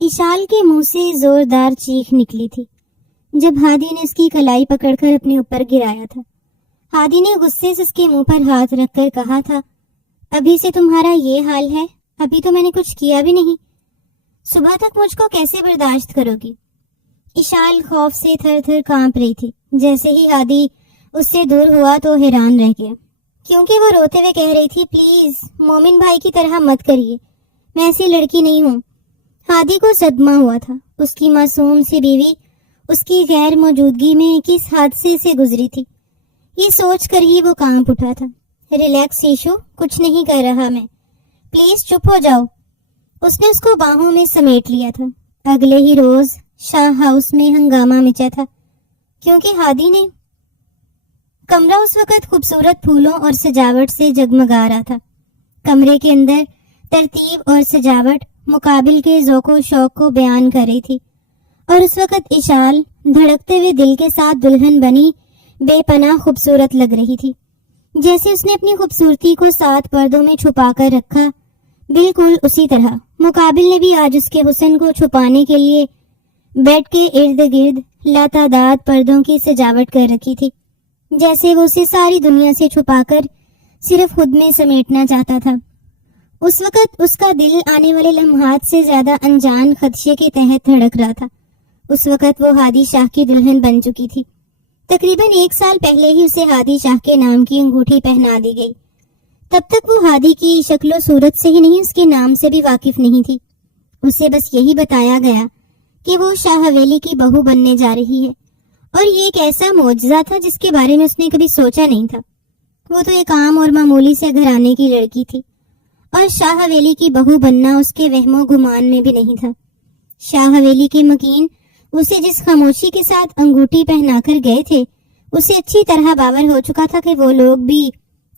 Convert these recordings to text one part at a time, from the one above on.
اشال کے منہ سے زوردار چیخ نکلی تھی جب ہادی نے اس کی کلائی پکڑ کر اپنے اوپر گرایا تھا۔ ہادی نے غصے سے اس کے منہ پر ہاتھ رکھ کر کہا تھا، ابھی سے تمہارا یہ حال ہے؟ ابھی تو میں نے کچھ کیا بھی نہیں، صبح تک مجھ کو کیسے برداشت کرو گی؟ اشال خوف سے تھر تھر کانپ رہی تھی۔ جیسے ہی ہادی اس سے دور ہوا تو حیران رہ گیا، کیونکہ وہ روتے ہوئے کہہ رہی تھی، پلیز مومن بھائی کی طرح مت کریے، میں ایسی لڑکی نہیں ہوں۔ ہادی کو صدمہ ہوا تھا، اس کی معصوم سی بیوی اس کی غیر موجودگی میں کس حادثے سے گزری تھی، یہ سوچ کر ہی وہ کانپ اٹھا تھا۔ ریلیکس ایشو، کچھ نہیں کر رہا میں، پلیز چپ ہو جاؤ۔ اس نے اس کو باہوں میں سمیٹ لیا تھا۔ اگلے ہی روز شاہ ہاؤس میں ہنگامہ مچا تھا، کیونکہ ہادی نے کمرہ اس وقت خوبصورت پھولوں اور سجاوٹ سے جگمگا رہا تھا۔ کمرے کے اندر ترتیب اور سجاوٹ مقابل کے ذوق و شوق کو بیان کر رہی تھی، اور اس وقت اشال دھڑکتے ہوئے دل کے ساتھ دلہن بنی بے پناہ خوبصورت لگ رہی تھی، جیسے اس نے اپنی خوبصورتی کو 7 پردوں میں چھپا کر رکھا، بالکل اسی طرح مقابل نے بھی آج اس کے حسن کو چھپانے کے لیے بیڈ کے ارد گرد لاتعداد پردوں کی سجاوٹ کر رکھی تھی، جیسے وہ اسے ساری دنیا سے چھپا کر صرف خود میں سمیٹنا چاہتا تھا۔ اس وقت اس کا دل آنے والے لمحات سے زیادہ انجان خدشے کے تحت دھڑک رہا تھا۔ اس وقت وہ ہادی شاہ کی دلہن بن چکی تھی۔ تقریباً 1 سال پہلے ہی اسے ہادی شاہ کے نام کی انگوٹھی پہنا دی گئی۔ تب تک وہ ہادی کی شکل و صورت سے ہی نہیں، اس کے نام سے بھی واقف نہیں تھی۔ اسے بس یہی بتایا گیا کہ وہ شاہ حویلی کی بہو بننے جا رہی ہے، اور یہ ایک ایسا معجزہ تھا جس کے بارے میں اس نے کبھی سوچا نہیں تھا۔ وہ تو ایک عام اور معمولی سے گھرانے کی لڑکی تھی، اور شاہ حویلی کی بہو بننا اس کے وہم و گمان میں بھی نہیں تھا۔ شاہ حویلی کے مکین اسے جس خاموشی کے ساتھ انگوٹھی پہنا کر گئے تھے، اسے اچھی طرح باور ہو چکا تھا کہ وہ لوگ بھی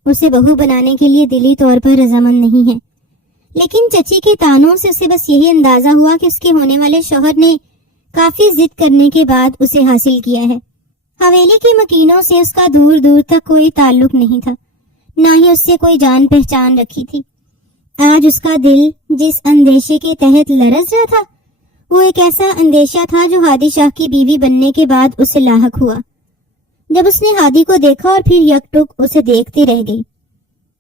اسے بہو بنانے کے لیے دلی طور پر رضامند نہیں ہیں۔ لیکن چچی کے تانوں سے اسے بس یہی اندازہ ہوا کہ اس کے ہونے والے شوہر نے کافی ضد کرنے کے بعد اسے حاصل کیا ہے۔ حویلی کے مکینوں سے اس کا دور دور تک کوئی تعلق نہیں تھا، نہ ہی اس سے کوئی جان پہچان رکھی تھی۔ آج اس کا دل جس اندیشے کے تحت لرز رہا تھا، وہ ایک ایسا اندیشہ تھا جو ہادی شاہ کی بیوی بننے کے بعد اسے لاحق ہوا۔ جب اس نے ہادی کو دیکھا اور پھر یک ٹک اسے دیکھتی رہ گئی،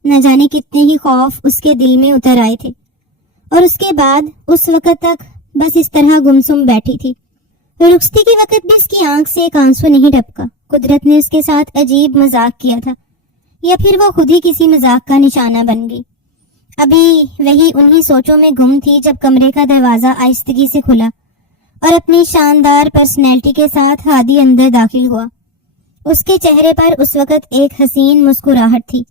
نہ جانے کتنے ہی خوف اس کے دل میں اتر آئے تھے، اور اس کے بعد اس وقت تک بس اس طرح گمسم بیٹھی تھی۔ رخصتی کے وقت بھی اس کی آنکھ سے ایک آنسو نہیں ٹپکا۔ قدرت نے اس کے ساتھ عجیب مذاق کیا تھا، یا پھر وہ خود ہی کسی مذاق کا نشانہ بن گئی۔ ابھی وہی انہی سوچوں میں گم تھی جب کمرے کا دروازہ آہستگی سے کھلا اور اپنی شاندار پرسنالٹی کے ساتھ ہادی اندر داخل ہوا۔ اس کے چہرے پر اس وقت ایک حسین مسکراہٹ تھی۔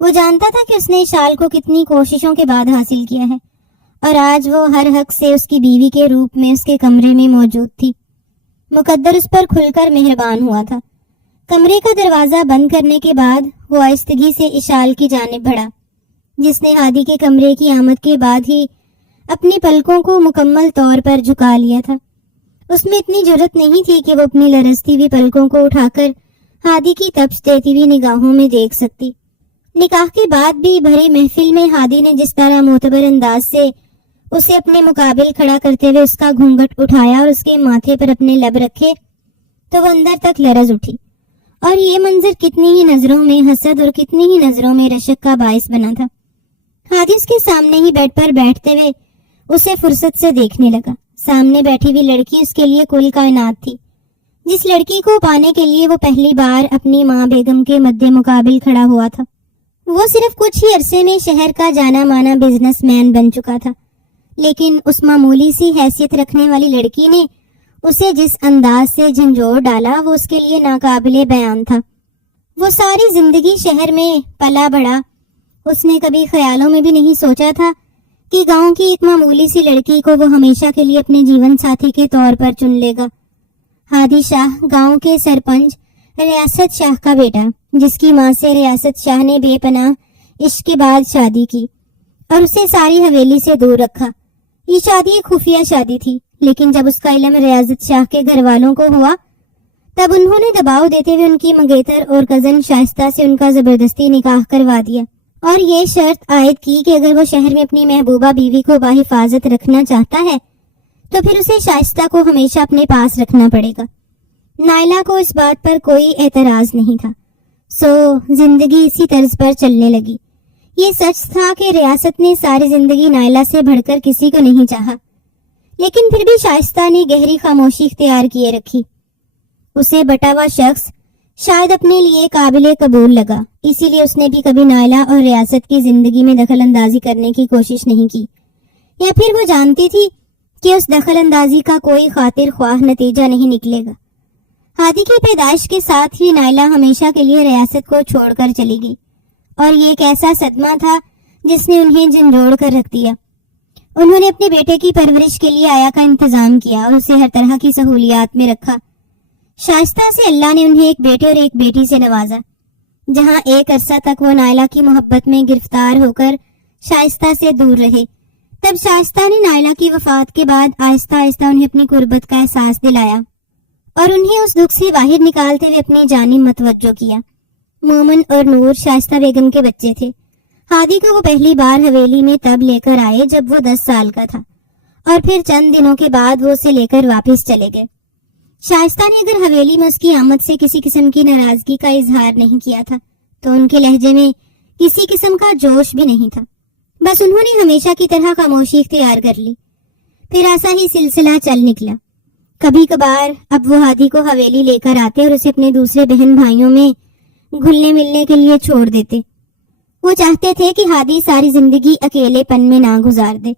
وہ جانتا تھا کہ اس نے اشال کو کتنی کوششوں کے بعد حاصل کیا ہے، اور آج وہ ہر حق سے اس کی بیوی کے روپ میں اس کے کمرے میں موجود تھی۔ مقدر اس پر کھل کر مہربان ہوا تھا۔ کمرے کا دروازہ بند کرنے کے بعد وہ آہستگی سے اشال کی جانب بڑھا، جس نے ہادی کے کمرے کی آمد کے بعد ہی اپنی پلکوں کو مکمل طور پر جھکا لیا تھا۔ اس میں اتنی جرت نہیں تھی کہ وہ اپنی لرزتی ہوئی پلکوں کو اٹھا کر ہادی کی تپش دیتی ہوئی نگاہوں میں دیکھ سکتی۔ نکاح کے بعد بھی بھری محفل میں ہادی نے جس طرح معتبر انداز سے اسے اپنے مقابل کھڑا کرتے ہوئے اس کا گھونگھٹ اٹھایا اور اس کے ماتھے پر اپنے لب رکھے، تو وہ اندر تک لرز اٹھی، اور یہ منظر کتنی ہی نظروں میں حسد اور کتنی ہی نظروں میں رشک کا باعث بنا تھا۔ ہادی اس کے سامنے ہی بیڈ پر بیٹھتے ہوئے اسے فرصت سے دیکھنے لگا۔ سامنے بیٹھی ہوئی لڑکی اس کے لیے کل کائنات تھی، جس لڑکی کو پانے کے لیے وہ پہلی بار اپنی ماں بیگم کے مد مقابل کھڑا ہوا تھا۔ وہ صرف کچھ ہی عرصے میں شہر کا جانا مانا بزنس مین بن چکا تھا، لیکن اس معمولی سی حیثیت رکھنے والی لڑکی نے اسے جس انداز سے جھنجھوڑ ڈالا، وہ اس کے لیے ناقابل بیان تھا۔ وہ ساری زندگی شہر میں پلا بڑھا، اس نے کبھی خیالوں میں بھی نہیں سوچا تھا کہ گاؤں کی ایک معمولی سی لڑکی کو وہ ہمیشہ کے لیے اپنے جیون ساتھی کے طور پر چن لے گا۔ ہادی شاہ گاؤں کے سرپنچ ریاست شاہ کا بیٹا، جس کی ماں سے ریاست شاہ نے بے پناہ عشق کے بعد شادی کی اور اسے ساری حویلی سے دور رکھا۔ یہ شادی ایک خفیہ شادی تھی، لیکن جب اس کا علم ریاست شاہ کے گھر والوں کو ہوا، تب انہوں نے دباؤ دیتے ہوئے ان کی منگیتر اور کزن شائستہ سے ان کا زبردستی نکاح کروا دیا، اور یہ شرط عائد کی کہ اگر وہ شہر میں اپنی محبوبہ بیوی کو باحفاظت رکھنا چاہتا ہے تو پھر اسے شائستہ کو ہمیشہ اپنے پاس رکھنا پڑے گا۔ نائلہ کو اس بات پر کوئی اعتراض نہیں تھا، سو زندگی اسی طرز پر چلنے لگی۔ یہ سچ تھا کہ ریاست نے ساری زندگی نائلہ سے بڑھ کر کسی کو نہیں چاہا، لیکن پھر بھی شائستہ نے گہری خاموشی اختیار کیے رکھی۔ اسے بٹا ہوا شخص شاید اپنے لیے قابل قبول لگا، اسی لیے اس نے بھی کبھی نائلہ اور ریاست کی زندگی میں دخل اندازی کرنے کی کوشش نہیں کی، یا پھر وہ جانتی تھی کہ اس دخل اندازی کا کوئی خاطر خواہ نتیجہ نہیں نکلے گا۔ ہادی کی پیدائش کے ساتھ ہی نائلہ ہمیشہ کے لیے ریاست کو چھوڑ کر چلی گئی، اور یہ ایک ایسا صدمہ تھا جس نے انہیں جھنجھوڑ کر رکھ دیا۔ انہوں نے اپنے بیٹے کی پرورش کے لیے آیا کا انتظام کیا اور اسے ہر طرح کی سہولیات میں رکھا۔ شائستہ سے اللہ نے انہیں ایک بیٹے اور ایک بیٹی سے نوازا۔ جہاں ایک عرصہ تک وہ نائلہ کی محبت میں گرفتار ہو کر شائستہ سے دور رہے، تب شائستہ نے نائلہ کی وفات کے بعد آہستہ آہستہ انہیں اپنی قربت کا احساس دلایا اور انہیں اس دکھ سے باہر نکالتے ہوئے اپنی جانب متوجہ کیا۔ مومن اور نور شائستہ بیگم کے بچے تھے۔ ہادی کو وہ پہلی بار حویلی میں تب لے کر آئے جب وہ 10 سال کا تھا، اور پھر چند دنوں کے بعد وہ اسے لے کر واپس چلے گئے۔ شائستہ نے اگر حویلی میں اس کی آمد سے کسی قسم کی ناراضگی کا اظہار نہیں کیا تھا تو ان کے لہجے میں کسی قسم کا جوش بھی نہیں تھا، بس انہوں نے ہمیشہ کی طرح خاموشی اختیار کر لی۔ پھر ایسا ہی سلسلہ چل نکلا۔ کبھی کبھار اب وہ ہادی کو حویلی لے کر آتے اور اسے اپنے دوسرے بہن بھائیوں میں گھلنے ملنے کے لیے چھوڑ دیتے۔ وہ چاہتے تھے کہ ہادی ساری زندگی اکیلے پن میں نہ گزار دے۔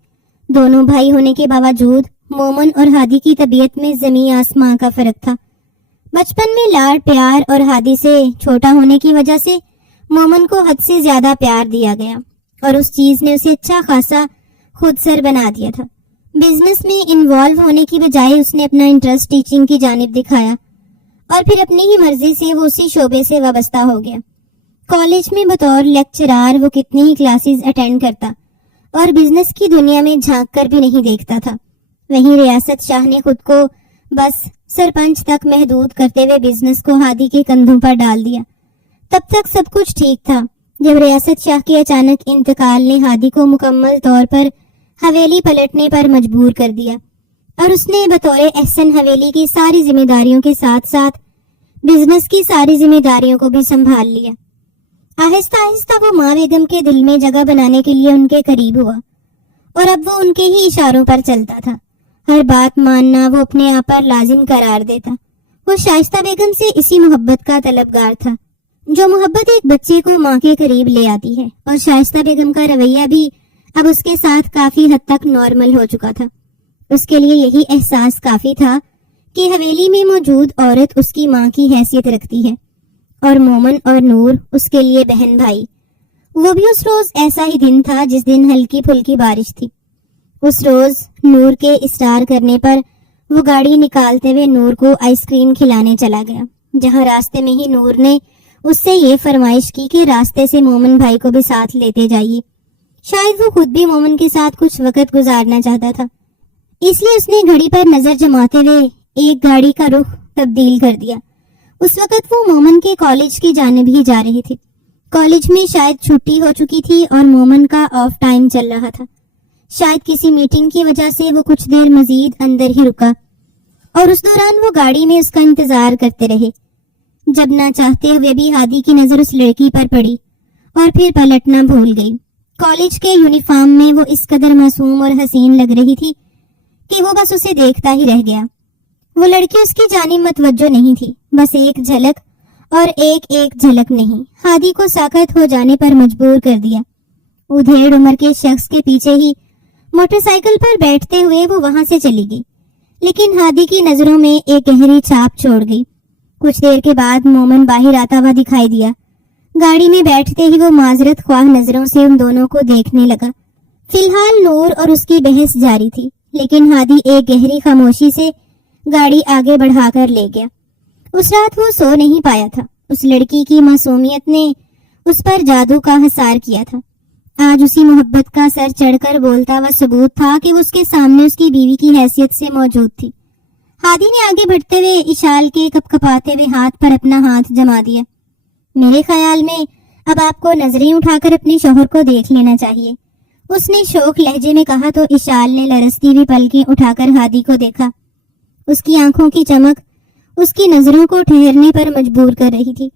دونوں بھائی ہونے کے باوجود مومن اور ہادی کی طبیعت میں زمین آسمان کا فرق تھا۔ بچپن میں لاڈ پیار اور ہادی سے چھوٹا ہونے کی وجہ سے مومن کو حد سے زیادہ پیار دیا گیا، اور اس چیز نے اسے اچھا خاصا خود سر بنا دیا تھا۔ بزنس میں انوالو ہونے کی بجائے اس نے اپنا انٹرسٹ ٹیچنگ کی جانب دکھایا، اور پھر اپنی ہی مرضی سے وہ اسی شعبے سے وابستہ ہو گیا۔ کالج میں بطور لیکچرار وہ کتنی ہی کلاسز اٹینڈ کرتا اور بزنس کی دنیا میں جھانک کر بھی نہیں دیکھتا تھا۔ وہیں ریاست شاہ نے خود کو بس سرپنچ تک محدود کرتے ہوئے بزنس کو ہادی کے کندھوں پر ڈال دیا۔ تب تک سب کچھ ٹھیک تھا جب ریاست شاہ کے اچانک انتقال نے ہادی کو مکمل طور پر حویلی پلٹنے پر مجبور کر دیا، اور اس نے بطور احسن حویلی کی ساری ذمہ داریوں کے ساتھ ساتھ بزنس کی ساری ذمہ داریوں کو بھی سنبھال لیا۔ آہستہ آہستہ وہ ماں بیگم کے دل میں جگہ بنانے کے لیے ان کے قریب ہوا، اور اب وہ ان کے ہی اشاروں پر چلتا تھا۔ ہر بات ماننا وہ اپنے آپ پر لازم قرار دیتا۔ وہ شائستہ بیگم سے اسی محبت کا طلبگار تھا جو محبت ایک بچے کو ماں کے قریب لے آتی ہے، اور شائستہ بیگم کا رویہ بھی اب اس کے ساتھ کافی حد تک نارمل ہو چکا تھا۔ اس کے لیے یہی احساس کافی تھا کہ حویلی میں موجود عورت اس کی ماں کی حیثیت رکھتی ہے، اور مومن اور نور اس کے لیے بہن بھائی۔ وہ بھی اس روز ایسا ہی دن تھا جس دن ہلکی پھلکی بارش تھی۔ اس روز نور کے اصرار کرنے پر وہ گاڑی نکالتے ہوئے نور کو آئس کریم کھلانے چلا گیا، جہاں راستے میں ہی نور نے اس سے یہ فرمائش کی کہ راستے سے مومن بھائی کو بھی ساتھ لیتے جائیے۔ شاید وہ خود بھی مومن کے ساتھ کچھ وقت گزارنا چاہتا تھا، اس لیے اس نے گھڑی پر نظر جماتے ہوئے ایک گاڑی کا رخ تبدیل کر دیا۔ اس وقت وہ مومن کے کالج کی جانب ہی جا رہی تھی۔ کالج میں شاید چھٹی ہو چکی تھی اور مومن کا آف ٹائم چل رہا تھا۔ شاید کسی میٹنگ کی وجہ سے وہ کچھ دیر مزید اندر ہی رکا، اور اس دوران وہ گاڑی میں اس کا انتظار کرتے رہے، جب نہ چاہتے ہوئے بھی ہادی کی نظر اس لڑکی پر پڑی اور پھر پلٹنا بھول گئی۔ کالج کے یونیفارم میں وہ اس قدر معصوم اور حسین لگ رہی تھی کہ وہ بس اسے دیکھتا ہی رہ گیا۔ وہ لڑکی اس کی جانب متوجہ نہیں تھی، بس ایک جھلک، اور ایک جھلک نہیں، ہادی کو ساکت ہو جانے پر مجبور کر دیا۔ ادھیڑ عمر کے شخص کے پیچھے ہی موٹر سائیکل پر بیٹھتے ہوئے وہ وہاں سے چلی گئی، لیکن ہادی کی نظروں میں ایک گہری چھاپ چھوڑ گئی۔ کچھ دیر کے بعد مومن باہر آتا ہوا دکھائی دیا۔ گاڑی میں بیٹھتے ہی وہ معذرت خواہ نظروں سے ان دونوں کو دیکھنے لگا۔ فی الحال نور اور اس کی بحث جاری تھی، لیکن ہادی ایک گہری خاموشی سے گاڑی آگے بڑھا کر لے گیا۔ اس رات وہ سو نہیں پایا تھا۔ اس لڑکی کی معصومیت نے اس پر جادو کا حصار کیا تھا۔ آج اسی محبت کا سر چڑھ کر بولتا ہوا ثبوت تھا کہ وہ اس کے سامنے اس کی بیوی کی حیثیت سے موجود تھی۔ ہادی نے آگے بڑھتے ہوئے اشال کے کپ کپاتے ہوئے ہاتھ پر اپنا ہاتھ جما دیا۔ میرے خیال میں اب آپ کو نظریں اٹھا کر اپنے شوہر کو دیکھ لینا چاہیے۔ اس نے شوق لہجے میں کہا تو اشال نے لرزتی ہوئی پلکیں اٹھا کر ہادی کو دیکھا۔ اس کی آنکھوں کی چمک اس کی نظروں کو ٹھہرنے پر مجبور کر رہی تھی۔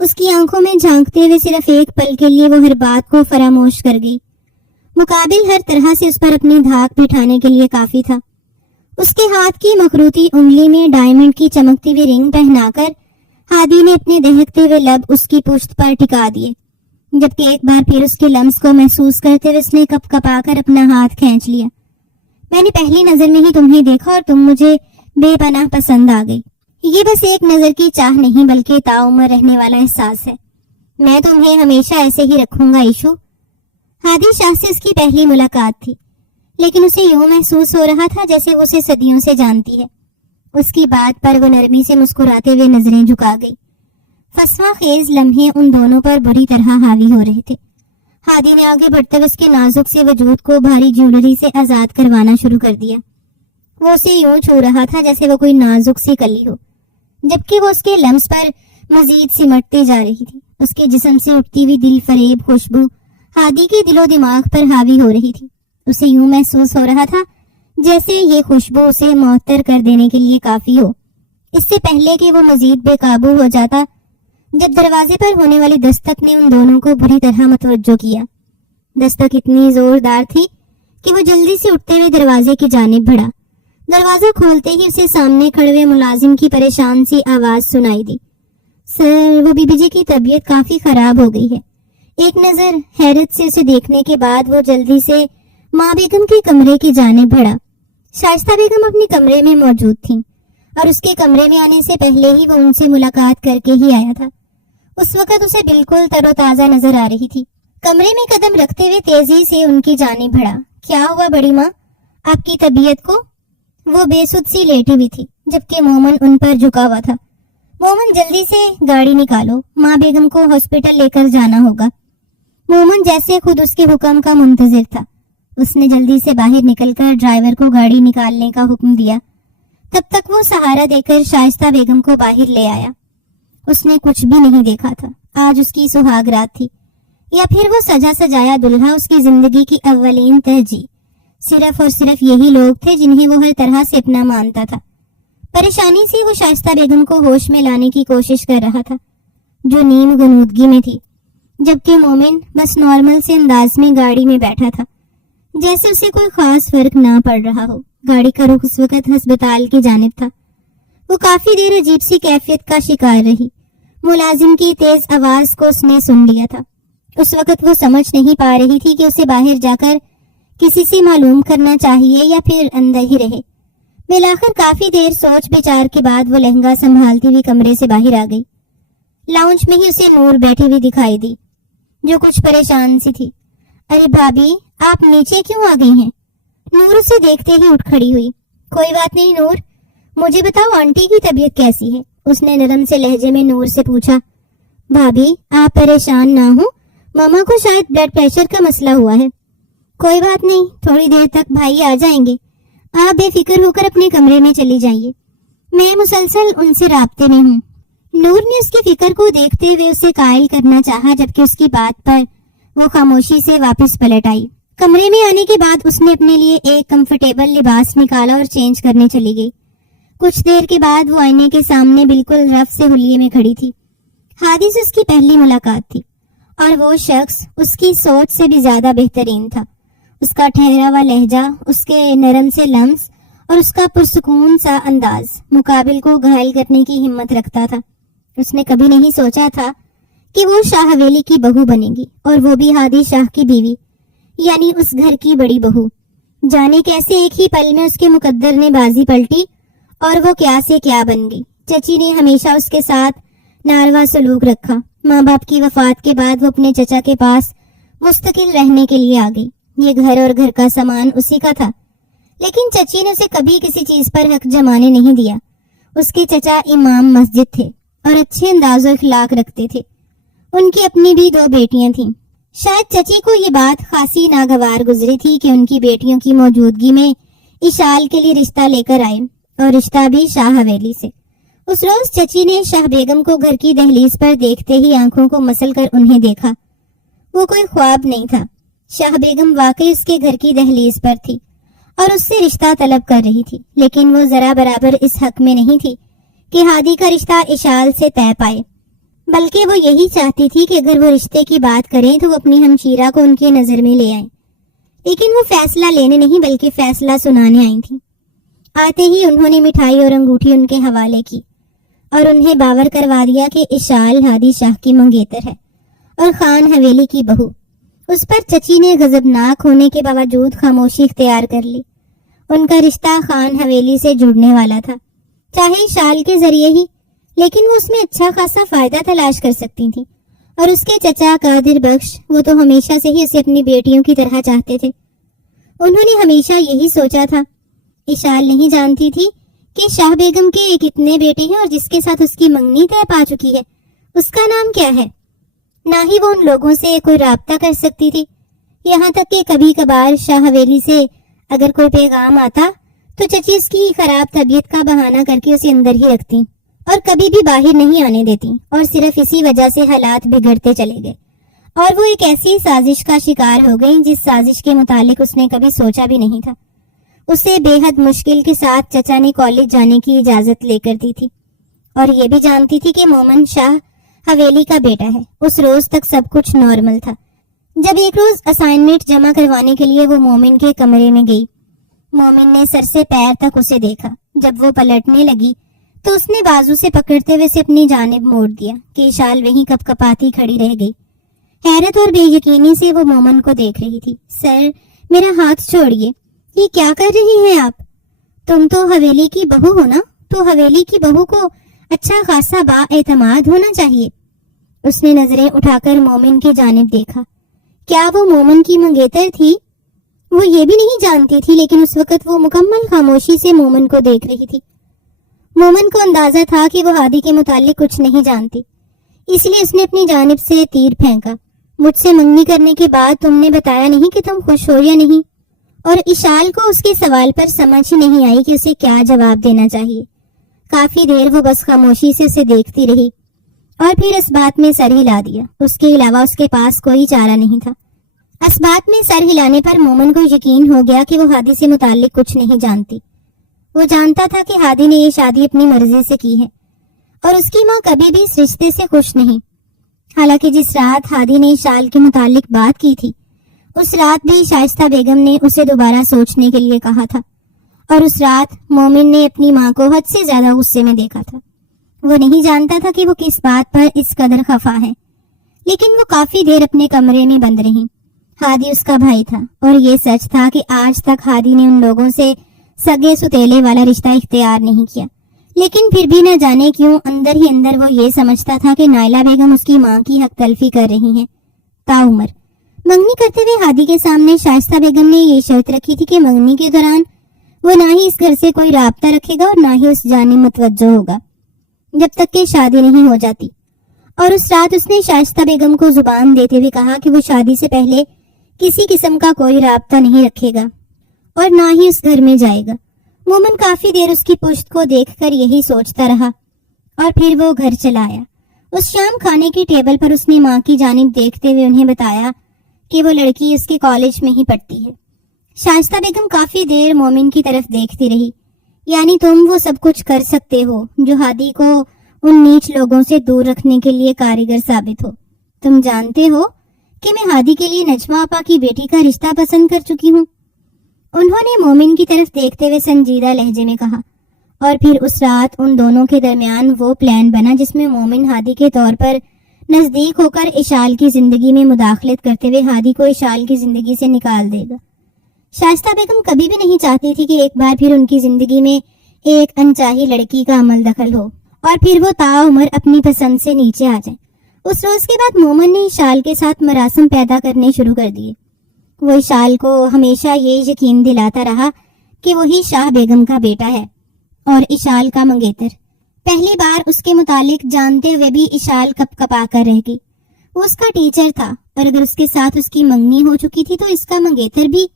اس کی آنکھوں میں جھانکتے ہوئے صرف ایک پل کے لیے وہ ہر بات کو فراموش کر گئی۔ مقابل ہر طرح سے اس پر اپنی دھاک بٹھانے کے لیے کافی تھا۔ اس کے ہاتھ کی مخروطی انگلی میں ڈائمنڈ کی چمکتی ہوئی رنگ پہنا کر ہادی نے اپنے دہکتے ہوئے لب اس کی پشت پر ٹکا دیے، جبکہ ایک بار پھر اس کے لمس کو محسوس کرتے ہوئے اس نے کپ کپا کر اپنا ہاتھ کھینچ لیا۔ میں نے پہلی نظر میں ہی تمہیں دیکھا اور تم مجھے بے پناہ پسند آ گئی۔ یہ بس ایک نظر کی چاہ نہیں بلکہ تاعمر رہنے والا احساس ہے۔ میں تمہیں ہمیشہ ایسے ہی رکھوں گا ایشو۔ ہادی شاہ سے اس کی پہلی ملاقات تھی، لیکن اسے یوں محسوس ہو رہا تھا جیسے وہ اسے صدیوں سے جانتی ہے۔ اس کی بات پر وہ نرمی سے مسکراتے ہوئے نظریں جھکا گئی۔ فسواں خیز لمحے ان دونوں پر بری طرح حاوی ہو رہے تھے۔ ہادی نے آگے بڑھتے ہوئے اس کے نازک سے وجود کو بھاری جیولری سے آزاد کروانا شروع کر دیا۔ وہ اسے یوں چھو رہا تھا جیسے وہ کوئی نازک سی کلی ہو، جبکہ وہ اس کے لمس پر مزید سمٹتے جا رہی تھی۔ اس کے جسم سے اٹھتی ہوئی دل فریب خوشبو ہادی کے دل و دماغ پر حاوی ہو رہی تھی۔ اسے یوں محسوس ہو رہا تھا جیسے یہ خوشبو اسے معطر کر دینے کے لیے کافی ہو، اس سے پہلے کہ وہ مزید بے قابو ہو جاتا۔ جب دروازے پر ہونے والی دستک نے ان دونوں کو بری طرح متوجہ کیا۔ دستک اتنی زوردار تھی کہ وہ جلدی سے اٹھتے ہوئے دروازے کی جانب بڑھا۔ دروازہ کھولتے ہی اسے سامنے کھڑے ہوئے ملازم کی پریشان سی آواز سنائی دی۔ سر، وہ بی بی جی کی طبیعت کافی خراب ہو گئی ہے۔ ایک نظر حیرت سے اسے دیکھنے کے بعد وہ جلدی سے ماں بیگم کے کمرے کی جانب بڑھا۔ شائستہ بیگم اپنی کمرے میں موجود تھیں اور اس کے کمرے میں آنے سے پہلے ہی وہ ان سے ملاقات کر کے ہی آیا تھا۔ اس وقت اسے بالکل تر و تازہ نظر آ رہی تھی۔ کمرے میں قدم رکھتے ہوئے تیزی سے ان کی جانب بڑھا۔ کیا ہوا بڑی ماں، آپ کی طبیعت کو؟ وہ بے سد سی لیٹی ہوئی تھی، جبکہ مومن ان پر جھکا ہوا تھا۔ مومن، جلدی سے گاڑی نکالو، ماں بیگم کو ہاسپٹل لے کر جانا ہوگا۔ مومن جیسے خود اس کے حکم کا منتظر تھا، اس نے جلدی سے باہر نکل کر ڈرائیور کو گاڑی نکالنے کا حکم دیا۔ تب تک وہ سہارا دے کر شائستہ بیگم کو باہر لے آیا۔ اس نے کچھ بھی نہیں دیکھا تھا۔ آج اس کی سہاگ رات تھی، یا پھر وہ سجا سجایا دلہا اس کی زندگی کی اولین ترجیح۔ صرف اور صرف یہی لوگ تھے جنہیں وہ ہر طرح سے اپنا مانتا تھا۔ پریشانی سے وہ شائستہ بیگم کو ہوش میں لانے کی کوشش کر رہا تھا، جو نیم غنودگی میں تھی، جبکہ مومن بس نارمل سے انداز میں گاڑی میں بیٹھا تھا، جیسے اسے کوئی خاص فرق نہ پڑ رہا ہو۔ گاڑی کا رخ اس وقت ہسپتال کی جانب تھا۔ وہ کافی دیر عجیب سی کیفیت کا شکار رہی۔ ملازم کی تیز آواز کو اس نے سن لیا تھا۔ اس وقت وہ سمجھ نہیں پا رہی تھی کہ اسے باہر جا کر کسی سے معلوم کرنا چاہیے یا پھر اندر ہی رہے۔ بالآخر کافی دیر سوچ بچار کے بعد وہ لہنگا سنبھالتی ہوئی کمرے سے باہر آ گئی۔ لاؤنج میں ہی اسے نور بیٹھی ہوئی دکھائی دی، جو کچھ پریشان سی تھی۔ ارے بھابی، آپ نیچے کیوں آ گئی ہیں؟ نور اسے دیکھتے ہی اٹھ کھڑی ہوئی۔ کوئی بات نہیں نور، مجھے بتاؤ آنٹی کی طبیعت کیسی ہے؟ اس نے نرم سے لہجے میں نور سے پوچھا۔ بھابی، آپ پریشان نہ ہوں، ماما کو شاید بلڈ پریشر کا مسئلہ ہوا ہے۔ کوئی بات نہیں، تھوڑی دیر تک بھائی آ جائیں گے، آپ بے فکر ہو کر اپنے کمرے میں چلی جائیے، میں مسلسل ان سے رابطے میں ہوں۔ نور نے اس کی فکر کو دیکھتے ہوئے اسے قائل کرنا چاہا، جبکہ اس کی بات پر وہ خاموشی سے واپس پلٹ آئی۔ کمرے میں آنے کے بعد اس نے اپنے لیے ایک کمفرٹیبل لباس نکالا اور چینج کرنے چلی گئی۔ کچھ دیر کے بعد وہ آئینے کے سامنے بالکل رف سے حلیے میں کھڑی تھی۔ ہادی سے اس کی پہلی ملاقات تھی اور وہ شخص اس کی سوچ سے بھی زیادہ بہترین تھا۔ اس کا ٹھہرا ہوا لہجہ، اس کے نرم سے لمس اور اس کا پرسکون سا انداز مقابل کو گھائل کرنے کی ہمت رکھتا تھا۔ اس نے کبھی نہیں سوچا تھا کہ وہ شاہ حویلی کی بہو بنے گی، اور وہ بھی ہادی شاہ کی بیوی، یعنی اس گھر کی بڑی بہو۔ جانے کیسے ایک ہی پل میں اس کے مقدر نے بازی پلٹی اور وہ کیا سے کیا بن گئی۔ چچی نے ہمیشہ اس کے ساتھ ناروا سلوک رکھا۔ ماں باپ کی وفات کے بعد وہ اپنے چچا کے پاس مستقل رہنے کے لیے آ گئی۔ یہ گھر اور گھر کا سامان اسی کا تھا، لیکن چچی نے اسے کبھی کسی چیز پر حق جمانے نہیں دیا۔ اس کے چچا امام مسجد تھے اور اچھے انداز و اخلاق رکھتے تھے۔ ان کی اپنی بھی 2 بیٹیاں تھیں۔ شاید چچی کو یہ بات خاصی ناگوار گزری تھی کہ ان کی بیٹیوں کی موجودگی میں اشال کے لیے رشتہ لے کر آئے، اور رشتہ بھی شاہ حویلی سے۔ اس روز چچی نے شاہ بیگم کو گھر کی دہلیز پر دیکھتے ہی آنکھوں کو مسل کر انہیں دیکھا۔ وہ کوئی خواب نہیں تھا، شاہ بیگم واقعی اس کے گھر کی دہلیز پر تھی اور اس سے رشتہ طلب کر رہی تھی، لیکن وہ ذرا برابر اس حق میں نہیں تھی کہ ہادی کا رشتہ اشال سے طے پائے، بلکہ وہ یہی چاہتی تھی کہ اگر وہ رشتے کی بات کریں تو وہ اپنی ہمشیرہ کو ان کے نظر میں لے آئیں، لیکن وہ فیصلہ لینے نہیں بلکہ فیصلہ سنانے آئی تھی۔ آتے ہی انہوں نے مٹھائی اور انگوٹھی ان کے حوالے کی اور انہیں باور کروا دیا کہ اشال ہادی شاہ کی منگیتر ہے اور خان حویلی کی بہو۔ اس پر چچی نے غضبناک ہونے کے باوجود خاموشی اختیار کر لی۔ ان کا رشتہ خان حویلی سے جڑنے والا تھا، چاہے اشال کے ذریعے ہی، لیکن وہ اس میں اچھا خاصا فائدہ تلاش کر سکتی تھی، اور اس کے چچا قادر بخش، وہ تو ہمیشہ سے ہی اسے اپنی بیٹیوں کی طرح چاہتے تھے۔ انہوں نے ہمیشہ یہی سوچا تھا۔ اشال نہیں جانتی تھی کہ شاہ بیگم کے کتنے بیٹے ہیں اور جس کے ساتھ اس کی منگنی طے پا چکی ہے اس کا نام کیا ہے۔ نہ ہی وہ ان لوگوں سے کوئی رابطہ کر سکتی تھی، یہاں تک کہ کبھی کبھار شاہ حویلی سے اگر کوئی پیغام آتا تو چچی اس کی خراب طبیعت کا بہانہ کر کے اسے اندر ہی رکھتی اور کبھی بھی باہر نہیں آنے دیتی، اور صرف اسی وجہ سے حالات بگڑتے چلے گئے اور وہ ایک ایسی سازش کا شکار ہو گئی جس سازش کے متعلق اس نے کبھی سوچا بھی نہیں تھا۔ اسے بے حد مشکل کے ساتھ چچا نے کالج جانے کی اجازت لے کر دی تھی، اور یہ بھی جانتی تھی کہ مومن شاہ حویلی کا بیٹا ہے۔ اس روز تک سب کچھ نارمل تھا، جب ایک روز اسائنمنٹ جمع کروانے کے لیے وہ مومن کے کمرے میں گئی۔ مومن نے سر سے پیر تک اسے دیکھا۔ جب وہ پلٹنے لگی تو اس نے بازو سے پکڑتے ہوئے اسے اپنی جانب موڑ دیا کہ اشال وہیں کپ کپاتی کھڑی رہ گئی۔ حیرت اور بے یقینی سے وہ مومن کو دیکھ رہی تھی۔ سر، میرا ہاتھ چھوڑیے، یہ کیا کر رہی ہیں آپ؟ تم تو حویلی کی بہو ہو نا، تو حویلی کی بہو کو اچھا خاصا با اعتماد ہونا چاہیے۔ اس نے نظریں اٹھا کر مومن کی جانب دیکھا۔ کیا وہ مومن کی منگیتر تھی؟ وہ یہ بھی نہیں جانتی تھی، لیکن اس وقت وہ مکمل خاموشی سے مومن کو دیکھ رہی تھی۔ مومن کو اندازہ تھا کہ وہ ہادی کے متعلق کچھ نہیں جانتی، اس لیے اس نے اپنی جانب سے تیر پھینکا۔ مجھ سے منگنی کرنے کے بعد تم نے بتایا نہیں کہ تم خوش ہو یا نہیں؟ اور اشال کو اس کے سوال پر سمجھ نہیں آئی کہ اسے کیا جواب دینا چاہیے۔ کافی دیر وہ بس خاموشی سے اسے دیکھتی رہی اور پھر اس بات میں سر ہلا دیا۔ اس کے علاوہ اس کے پاس کوئی چارہ نہیں تھا۔ اس بات میں سر ہلانے پر مومن کو یقین ہو گیا کہ وہ ہادی سے متعلق کچھ نہیں جانتی۔ وہ جانتا تھا کہ ہادی نے یہ شادی اپنی مرضی سے کی ہے اور اس کی ماں کبھی بھی اس رشتے سے خوش نہیں۔ حالانکہ جس رات ہادی نے اشال کے متعلق بات کی تھی، اس رات بھی شائستہ بیگم نے اسے دوبارہ سوچنے کے لیے کہا تھا، اور اس رات مومن نے اپنی ماں کو حد سے زیادہ غصے میں دیکھا تھا۔ وہ نہیں جانتا تھا کہ وہ کس بات پر اس قدر خفا ہے، لیکن وہ کافی دیر اپنے کمرے میں بند رہی۔ ہادی اس کا بھائی تھا، اور یہ سچ تھا کہ آج تک ہادی نے ان لوگوں سے سگے ستیلے والا رشتہ اختیار نہیں کیا، لیکن پھر بھی نہ جانے کیوں اندر ہی اندر وہ یہ سمجھتا تھا کہ نائلہ بیگم اس کی ماں کی حق تلفی کر رہی ہیں۔ تاعمر منگنی کرتے ہوئے ہادی کے سامنے شائستہ بیگم نے یہ شرط رکھی تھی کہ منگنی کے دوران وہ نہ ہی اس گھر سے کوئی رابطہ رکھے گا اور نہ ہی اس جانب متوجہ ہوگا جب تک کہ شادی نہیں ہو جاتی۔ اور اس رات اس نے شائستہ بیگم کو زبان دیتے ہوئے کہا کہ وہ شادی سے پہلے کسی قسم کا کوئی رابطہ نہیں رکھے گا اور نہ ہی اس گھر میں جائے گا۔ مومن کافی دیر اس کی پشت کو دیکھ کر یہی سوچتا رہا، اور پھر وہ گھر چلا آیا۔ اس شام کھانے کی ٹیبل پر اس نے ماں کی جانب دیکھتے ہوئے انہیں بتایا کہ وہ لڑکی اس کے کالج میں ہی پڑھتی ہے۔ شائستہ بیگم کافی دیر مومن کی طرف دیکھتی رہی۔ یعنی تم وہ سب کچھ کر سکتے ہو جو ہادی کو ان نیچ لوگوں سے دور رکھنے کے لیے کارگر ثابت ہو۔ تم جانتے ہو کہ میں ہادی کے لیے نجمہ آپا کی بیٹی کا رشتہ پسند کر چکی ہوں۔ انہوں نے مومن کی طرف دیکھتے ہوئے سنجیدہ لہجے میں کہا، اور پھر اس رات ان دونوں کے درمیان وہ پلان بنا جس میں مومن ہادی کے طور پر نزدیک ہو کر اشال کی زندگی میں مداخلت کرتے ہوئے ہادی کو اشال کی زندگی سے نکال دے گا۔ شائستہ بیگم کبھی بھی نہیں چاہتی تھی کہ ایک بار پھر ان کی زندگی میں ایک انچاہی لڑکی کا عمل دخل ہو اور پھر وہ تاعمر اپنی پسند سے نیچے آ جائیں۔ اس روز کے بعد مومن نے اشال کے ساتھ مراسم پیدا کرنے شروع کر دیے۔ وہ اشال کو ہمیشہ یہ یقین دلاتا رہا کہ وہی شاہ بیگم کا بیٹا ہے اور اشال کا منگیتر۔ پہلی بار اس کے متعلق جانتے ہوئے بھی اشال کپ کپا کر رہ گئی۔ وہ اس کا ٹیچر تھا، اور اگر اس کے ساتھ اس کی منگنی ہو چکی تھی تو اس کا منگیتر بھی۔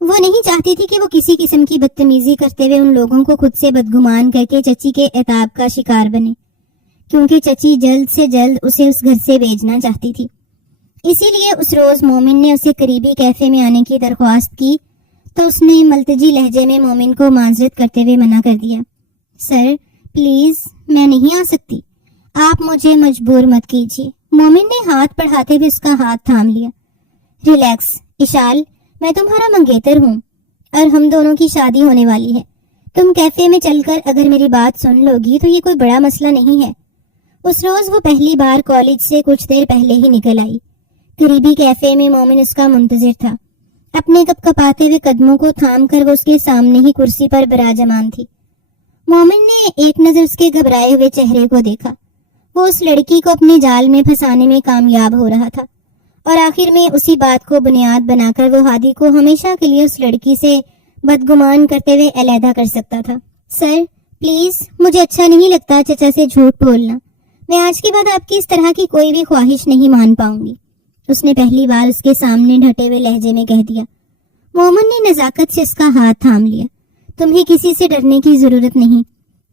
وہ نہیں چاہتی تھی کہ وہ کسی قسم کی بدتمیزی کرتے ہوئے ان لوگوں کو خود سے بدگمان کر کے چچی کے عتاب کا شکار بنے، کیونکہ چچی جلد سے جلد اسے اس گھر سے بھیجنا چاہتی تھی۔ اسی لیے اس روز مومن نے اسے قریبی کیفے میں آنے کی درخواست کی تو اس نے ملتجی لہجے میں مومن کو معذرت کرتے ہوئے منع کر دیا۔ سر پلیز میں نہیں آ سکتی، آپ مجھے مجبور مت کیجیے۔ مومن نے ہاتھ بڑھاتے ہوئے اس کا ہاتھ تھام لیا۔ ریلیکس اشال، میں تمہارا منگیتر ہوں اور ہم دونوں کی شادی ہونے والی ہے۔ تم کیفے میں چل کر اگر میری بات سن لو گی تو یہ کوئی بڑا مسئلہ نہیں ہے۔ اس روز وہ پہلی بار کالج سے کچھ دیر پہلے ہی نکل آئی۔ قریبی کیفے میں مومن اس کا منتظر تھا۔ اپنے کپ کپاتے ہوئے قدموں کو تھام کر وہ اس کے سامنے ہی کرسی پر براجمان تھی۔ مومن نے ایک نظر اس کے گھبرائے ہوئے چہرے کو دیکھا۔ وہ اس لڑکی کو اپنے جال میں پھنسانے میں کامیاب ہو رہا تھا اور آخر میں اسی بات کو بنیاد بنا کر وہ ہادی کو ہمیشہ کے لیے اس لڑکی سے بدگمان کرتے ہوئے علیحدہ کر سکتا تھا۔ سر پلیز، مجھے اچھا نہیں لگتا چچا سے جھوٹ بولنا۔ میں آج کے بعد آپ کی اس طرح کی کوئی بھی خواہش نہیں مان پاؤں گی، اس نے پہلی بار اس کے سامنے ڈھٹے ہوئے لہجے میں کہہ دیا۔ مومن نے نزاکت سے اس کا ہاتھ تھام لیا۔ تمہیں کسی سے ڈرنے کی ضرورت نہیں،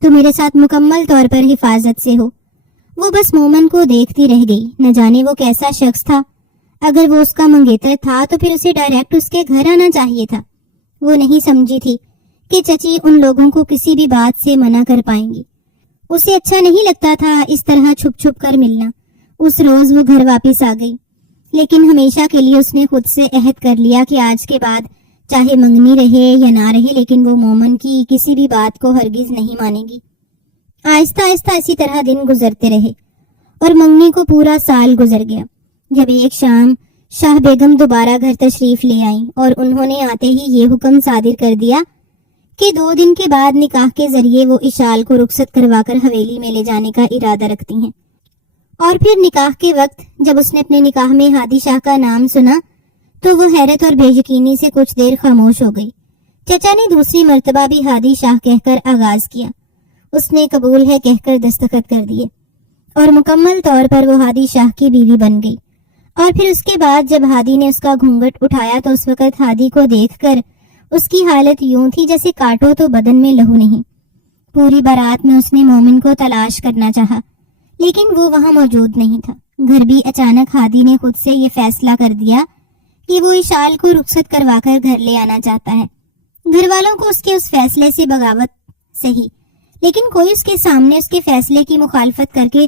تم میرے ساتھ مکمل طور پر حفاظت سے ہو۔ وہ بس مومن کو دیکھتی رہ گئی۔ نہ جانے وہ کیسا شخص تھا۔ اگر وہ اس کا منگیتر تھا تو پھر اسے ڈائریکٹ اس کے گھر آنا چاہیے تھا۔ وہ نہیں سمجھی تھی کہ چچی ان لوگوں کو کسی بھی بات سے منع کر پائیں گی۔ اسے اچھا نہیں لگتا تھا اس طرح چھپ چھپ کر ملنا۔ اس روز وہ گھر واپس آ گئی، لیکن ہمیشہ کے لیے اس نے خود سے عہد کر لیا کہ آج کے بعد چاہے منگنی رہے یا نہ رہے، لیکن وہ مومن کی کسی بھی بات کو ہرگز نہیں مانے گی۔ آہستہ آہستہ اسی طرح دن گزرتے رہے اور منگنی کو پورا سال گزر گیا۔ جب ایک شام شاہ بیگم دوبارہ گھر تشریف لے آئیں اور انہوں نے آتے ہی یہ حکم صادر کر دیا کہ 2 دن کے بعد نکاح کے ذریعے وہ اشال کو رخصت کروا کر حویلی میں لے جانے کا ارادہ رکھتی ہیں۔ اور پھر نکاح کے وقت جب اس نے اپنے نکاح میں ہادی شاہ کا نام سنا تو وہ حیرت اور بے یقینی سے کچھ دیر خاموش ہو گئی۔ چچا نے دوسری مرتبہ بھی ہادی شاہ کہہ کر آغاز کیا۔ اس نے قبول ہے کہہ کر دستخط کر دیے اور مکمل طور پر وہ ہادی شاہ کی بیوی بن گئی۔ اور پھر اس کے بعد جب ہادی نے اس کا گھونگھٹ اٹھایا تو اس وقت ہادی کو دیکھ کر اس کی حالت یوں تھی جیسے کاٹو تو بدن میں لہو نہیں۔ پوری بارات میں اس نے مومن کو تلاش کرنا چاہا، لیکن وہ وہاں موجود نہیں تھا۔ گھر بھی اچانک ہادی نے خود سے یہ فیصلہ کر دیا کہ وہ اشال کو رخصت کروا کر گھر لے آنا چاہتا ہے۔ گھر والوں کو اس کے اس فیصلے سے بغاوت سہی، لیکن کوئی اس کے سامنے اس کے فیصلے کی مخالفت کر کے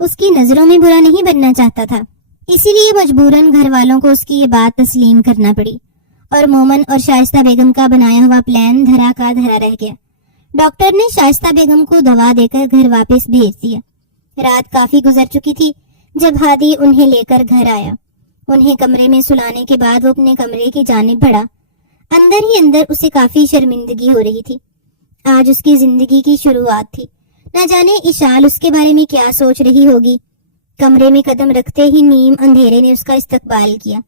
اس کی نظروں میں برا نہیں بننا چاہتا تھا۔ اسی لیے مجبوراً گھر والوں کو اس کی یہ بات تسلیم کرنا پڑی اور مومن اور شائستہ بیگم کا بنایا ہوا پلان دھرا کا دھرا رہ گیا۔ ڈاکٹر نے شائستہ بیگم کو دوا دے کر گھر واپس بھیج دیا۔ رات کافی گزر چکی تھی جب ہادی انہیں لے کر گھر آیا۔ انہیں کمرے میں سلانے کے بعد وہ اپنے کمرے کی جانب بڑھا۔ اندر ہی اندر اسے کافی شرمندگی ہو رہی تھی۔ آج اس کی زندگی کی شروعات تھی۔ نہ جانے اشال اس کے بارے میں کیا سوچ رہی ہوگی۔ کمرے میں قدم رکھتے ہی نیم اندھیرے نے اس کا استقبال کیا۔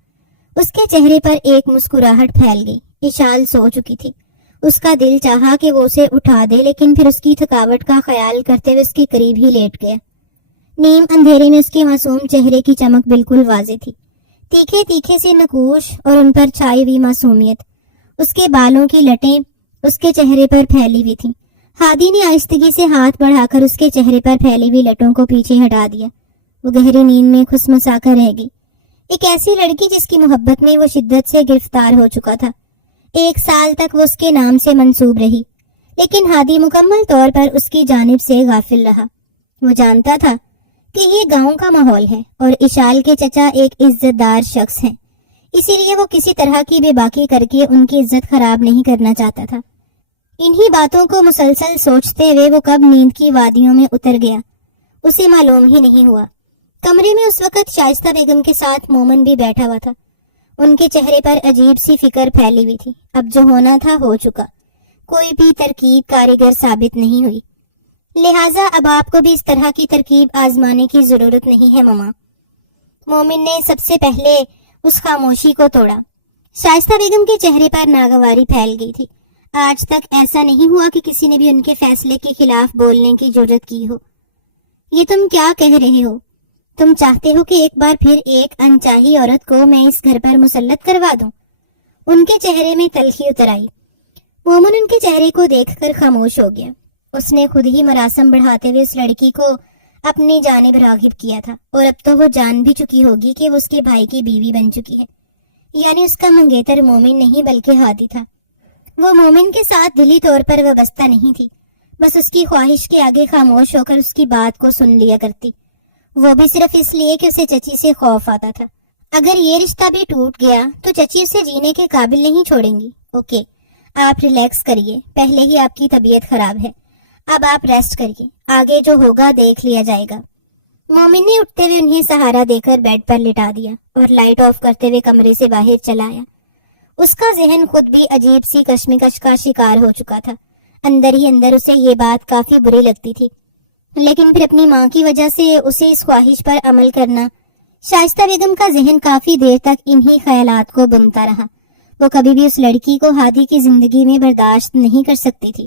اس کے چہرے پر ایک مسکراہٹ پھیل گئی۔ اشال سو چکی تھی۔ اس کا دل چاہا کہ وہ اسے اٹھا دے، لیکن پھر اس کی تھکاوٹ کا خیال کرتے ہوئے اس کے قریب ہی لیٹ گیا۔ نیم اندھیرے میں اس کے معصوم چہرے کی چمک بالکل واضح تھی۔ تیکھے تیکھے سے نقوش اور ان پر چھائی ہوئی معصومیت۔ اس کے بالوں کی لٹیں اس کے چہرے پر پھیلی ہوئی تھیں۔ ہادی نے آہستگی سے ہاتھ بڑھا کر اس کے چہرے پر پھیلی ہوئی لٹوں کو پیچھے ہٹا دیا۔ وہ گہری نیند میں کھسمسا کر رہ گئی۔ ایک ایسی لڑکی جس کی محبت میں وہ شدت سے گرفتار ہو چکا تھا۔ 1 سال تک وہ اس کے نام سے منسوب رہی، لیکن ہادی مکمل طور پر اس کی جانب سے غافل رہا۔ وہ جانتا تھا کہ یہ گاؤں کا ماحول ہے اور اشال کے چچا ایک عزت دار شخص ہیں، اسی لیے وہ کسی طرح کی بے باکی کر کے ان کی عزت خراب نہیں کرنا چاہتا تھا۔ انہی باتوں کو مسلسل سوچتے ہوئے وہ کب نیند کی وادیوں میں اتر گیا اسے معلوم ہی نہیں ہوا۔ کمرے میں اس وقت شائستہ بیگم کے ساتھ مومن بھی بیٹھا ہوا تھا۔ ان کے چہرے پر عجیب سی فکر پھیلی ہوئی تھی۔ اب جو ہونا تھا ہو چکا، کوئی بھی ترکیب کاریگر ثابت نہیں ہوئی، لہٰذا اب آپ کو بھی اس طرح کی ترکیب آزمانے کی ضرورت نہیں ہے ماما۔ مومن نے سب سے پہلے اس خاموشی کو توڑا۔ شائستہ بیگم کے چہرے پر ناگواری پھیل گئی تھی۔ آج تک ایسا نہیں ہوا کہ کسی نے بھی ان کے فیصلے کے خلاف بولنے کی جرت کی ہو۔ یہ تم کیا کہہ رہے ہو؟ تم چاہتے ہو کہ ایک بار پھر ایک انچاہی عورت کو میں اس گھر پر مسلط کروا دوں؟ ان کے چہرے میں تلخی اتر آئی۔ مومن ان کے چہرے کو دیکھ کر خاموش ہو گیا۔ اس نے خود ہی مراسم بڑھاتے ہوئے اس لڑکی کو اپنی جانب راغب کیا تھا، اور اب تو وہ جان بھی چکی ہوگی کہ وہ اس کے بھائی کی بیوی بن چکی ہے، یعنی اس کا منگیتر مومن نہیں بلکہ ہادی تھا۔ وہ مومن کے ساتھ دلی طور پر وابستہ نہیں تھی، بس اس کی خواہش کے آگے خاموش ہو کر اس کی بات کو سن لیا کرتی، وہ بھی صرف اس لیے کہ اسے چچی سے خوف آتا تھا۔ اگر یہ رشتہ بھی ٹوٹ گیا تو چچی اسے جینے کے قابل نہیں چھوڑیں گی۔ اوکے، آپ ریلیکس کریے، پہلے ہی آپ کی طبیعت خراب ہے، اب آپ ریسٹ کریے، آگے جو ہوگا دیکھ لیا جائے گا۔ مومن نے اٹھتے ہوئے انہیں سہارا دے کر بیڈ پر لٹا دیا اور لائٹ آف کرتے ہوئے کمرے سے باہر چلا آیا۔ اس کا ذہن خود بھی عجیب سی کشمکش کا شکار ہو چکا تھا۔ اندر ہی اندر اسے یہ بات کافی بری لگتی تھی، لیکن پھر اپنی ماں کی وجہ سے اسے اس خواہش پر عمل کرنا۔ شائستہ بیگم کا ذہن کافی دیر تک انہی خیالات کو بنتا رہا۔ وہ کبھی بھی اس لڑکی کو ہادی کی زندگی میں برداشت نہیں کر سکتی تھی،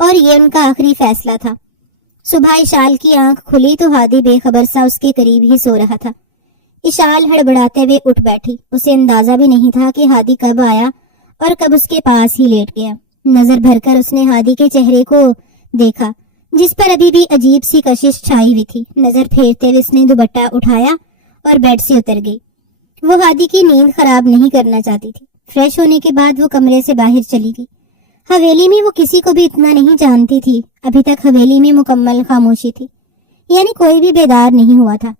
اور یہ ان کا آخری فیصلہ تھا۔ صبح اشال کی آنکھ کھلی تو ہادی بے خبر سا اس کے قریب ہی سو رہا تھا۔ اشال ہڑبڑاتے ہوئے اٹھ بیٹھی، اسے اندازہ بھی نہیں تھا کہ ہادی کب آیا اور کب اس کے پاس ہی لیٹ گیا۔ نظر بھر کر اس نے ہادی کے چہرے کو دیکھا، جس پر ابھی بھی عجیب سی کشش چھائی ہوئی تھی۔ نظر پھیرتے ہوئے اس نے دوپٹہ اٹھایا اور بیڈ سے اتر گئی۔ وہ ہادی کی نیند خراب نہیں کرنا چاہتی تھی۔ فریش ہونے کے بعد وہ کمرے سے باہر چلی گئی۔ حویلی میں وہ کسی کو بھی اتنا نہیں جانتی تھی، ابھی تک حویلی میں مکمل خاموشی تھی، یعنی کوئی بھی بیدار نہیں ہوا تھا۔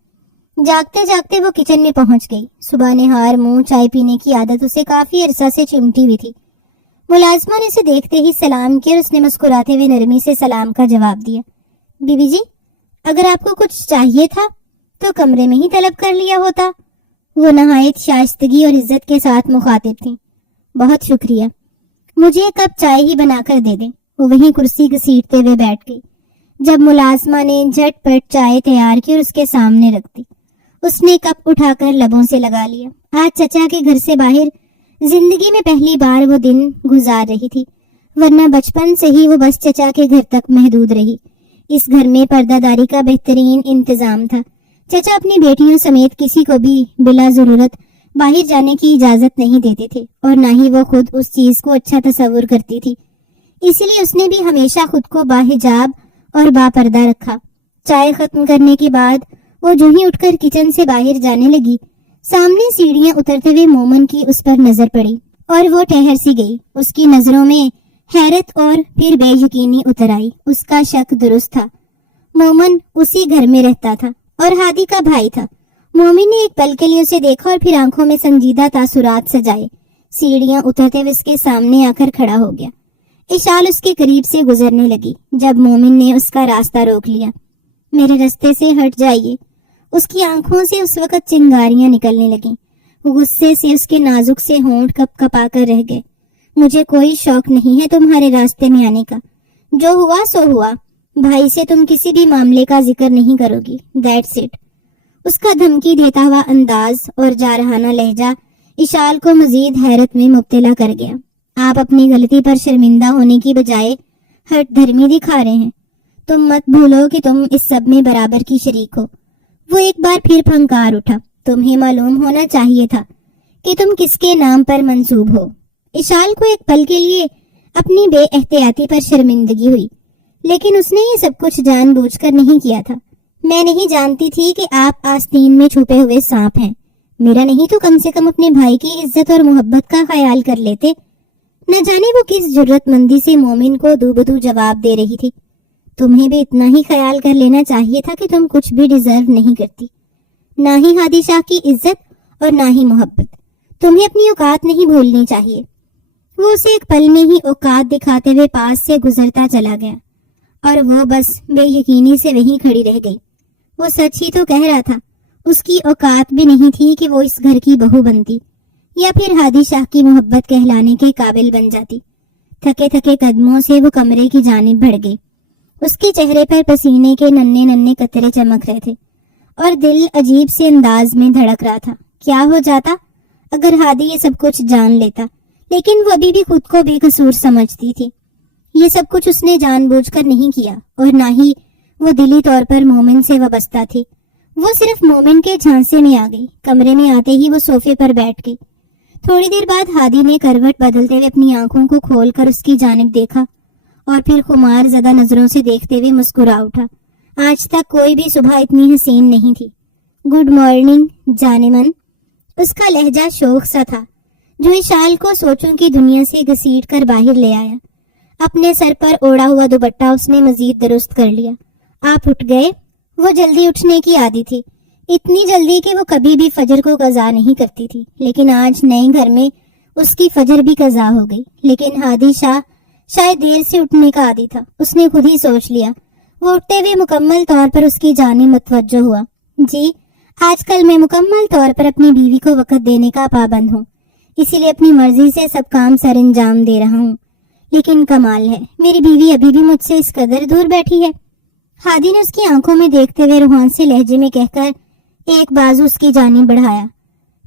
جاگتے جاگتے وہ کچن میں پہنچ گئی۔ صبح نہار منہ چائے پینے کی عادت اسے کافی عرصہ سے چمٹی ہوئی تھی۔ ملازمہ نے اسے دیکھتے ہی سلام کیا اور اس نے مسکراتے ہوئے نرمی سے سلام کا جواب دیا۔ بیوی جی، اگر آپ کو کچھ چاہیے تھا تو کمرے میں ہی طلب کر لیا ہوتا۔ وہ نہایت شائستگی اور عزت کے ساتھ مخاطب تھی۔ بہت شکریہ، مجھے ایک کپ چائے ہی بنا کر دے دیں۔ وہ وہیں کرسی گھسیٹتے ہوئے بیٹھ گئی۔ جب ملازمہ نے جھٹ پٹ چائے تیار کی اور اس کے سامنے رکھ دی، اس نے کپ اٹھا کر لبوں سے لگا لیا۔ آج چچا کے گھر سے باہر زندگی میں پہلی بار وہ دن گزار رہی تھی، ورنہ بچپن سے ہی وہ بس چچا کے گھر تک محدود رہی۔ اس گھر میں پردہ داری کا بہترین انتظام تھا۔ چچا اپنی بیٹیوں سمیت کسی کو بھی بلا ضرورت باہر جانے کی اجازت نہیں دیتے تھے، اور نہ ہی وہ خود اس چیز کو اچھا تصور کرتی تھی، اسی لیے اس نے بھی ہمیشہ خود کو باحجاب اور با پردہ رکھا۔ چائے ختم کرنے کے بعد وہ جو ہی اٹھ کر کچن سے باہر جانے لگی، سامنے سیڑھیاں اترتے ہوئے مومن کی اس پر نظر پڑی اور وہ ٹھہر سی گئی۔ اس کی نظروں میں حیرت اور پھر بے یقینی اتر آئی۔ اس کا شک درست تھا، مومن اسی گھر میں رہتا تھا اور ہادی کا بھائی تھا۔ مومن نے ایک پل کے لیے اسے دیکھا اور پھر آنکھوں میں سنجیدہ تاثرات سجائے۔ سیڑھیاں اترتے ہوئے اس کے سامنے آ کر کھڑا ہو گیا۔ اشال اس کے قریب سے گزرنے لگی جب مومن نے اس کا راستہ روک لیا۔ میرے راستے سے ہٹ جائیے۔ اس کی آنکھوں سے اس وقت چنگاریاں نکلنے لگیں۔ غصے سے اس کے نازک سے ہونٹ کپ کپا کر رہ گئے۔ مجھے کوئی شوق نہیں ہے تمہارے راستے میں آنے کا، جو ہوا سو ہوا۔ بھائی سے تم کسی بھی معاملے کا ذکر نہیں کرو گی، دیٹس اٹ۔ اس کا دھمکی دیتا ہوا انداز اور جارحانہ لہجہ اشال کو مزید حیرت میں مبتلا کر گیا۔ آپ اپنی غلطی پر شرمندہ ہونے کی بجائے ہٹ دھرمی دکھا رہے ہیں۔ تم مت بھولو کہ تم اس سب میں برابر کی شریک ہو۔ وہ ایک بار پھر پھنکار اٹھا۔ تمہیں معلوم ہونا چاہیے تھا کہ تم کس کے نام پر منسوب ہو۔ اشال کو ایک پل کے لیے اپنی بے احتیاطی پر شرمندگی ہوئی، لیکن اس نے یہ سب کچھ جان بوجھ کر نہیں کیا تھا۔ میں نہیں جانتی تھی کہ آپ آستین میں چھپے ہوئے سانپ ہیں۔ میرا نہیں تو کم سے کم اپنے بھائی کی عزت اور محبت کا خیال کر لیتے۔ نہ جانے وہ کس جرت مندی سے مومن کو دو بدو جواب دے رہی تھی۔ تمہیں بھی اتنا ہی خیال کر لینا چاہیے تھا کہ تم کچھ بھی ڈیزرو نہیں کرتی، نہ ہی ہادی شاہ کی عزت اور نہ ہی محبت۔ تمہیں اپنی اوقات نہیں بھولنی چاہیے۔ وہ اسے ایک پل میں ہی اوقات دکھاتے ہوئے پاس سے گزرتا چلا گیا، اور وہ بس بے یقینی سے وہیں کھڑی رہ گئی۔ وہ سچ ہی تو کہہ رہا تھا، اس کی اوقات بھی نہیں تھی کہ وہ اس گھر کی بہو بنتی یا پھر ہادی شاہ کی محبت کہلانے کے قابل بن جاتی۔ تھکے تھکے قدموں سے وہ کمرے کی جانب بڑھ گئی۔ اس کے چہرے پر پسینے کے ننھے ننھے قطرے چمک رہے تھے اور دل عجیب سے انداز میں دھڑک رہا تھا۔ کیا ہو جاتا اگر ہادی یہ سب کچھ جان لیتا؟ لیکن وہ ابھی بھی خود کو بے قصور سمجھتی تھی۔ یہ سب کچھ اس نے جان بوجھ کر نہیں کیا، اور نہ ہی وہ دلی طور پر مومن سے وابستہ تھی۔ وہ صرف مومن کے جھانسے میں آ گئی۔ کمرے میں آتے ہی وہ صوفے پر بیٹھ گئی۔ تھوڑی دیر بعد ہادی نے کروٹ بدلتے ہوئے اپنی آنکھوں کو کھول کر اس کی جانب دیکھا اور پھر خمار زدہ نظروں سے دیکھتے ہوئے مسکرا اٹھا۔ آج تک کوئی بھی صبح اتنی حسین نہیں تھی۔ گڈ مارننگ جانے من۔ اس کا لہجہ شوق سا تھا جو اشال کو سوچوں کی دنیا سے گھسیٹ کر باہر لے آیا۔ اپنے سر پر اوڑا ہوا دوپٹہ اس نے مزید درست کر لیا۔ آپ اٹھ گئے؟ وہ جلدی اٹھنے کی عادی تھی، اتنی جلدی کہ وہ کبھی بھی فجر کو قضا نہیں کرتی تھی، لیکن آج نئے گھر میں اس کی فجر بھی قضا ہو گئی۔ لیکن ہادی شاہ شاید دیر سے اٹھنے کا عادی تھا، اس نے خود ہی سوچ لیا۔ وہ اٹھتے ہوئے مکمل طور پر اس کی جانب متوجہ ہوا۔ جی، آج کل میں مکمل طور پر اپنی بیوی کو وقت دینے کا پابند ہوں، اسی لیے اپنی مرضی سے سب کام سر انجام دے رہا ہوں۔ لیکن کمال ہے، میری بیوی ابھی بھی مجھ سے اس قدر دور بیٹھی ہے۔ ہادی نے اس کی آنکھوں میں دیکھتے ہوئے روحان سے لہجے میں کہہ کر ایک بازو اس کی جانب بڑھایا۔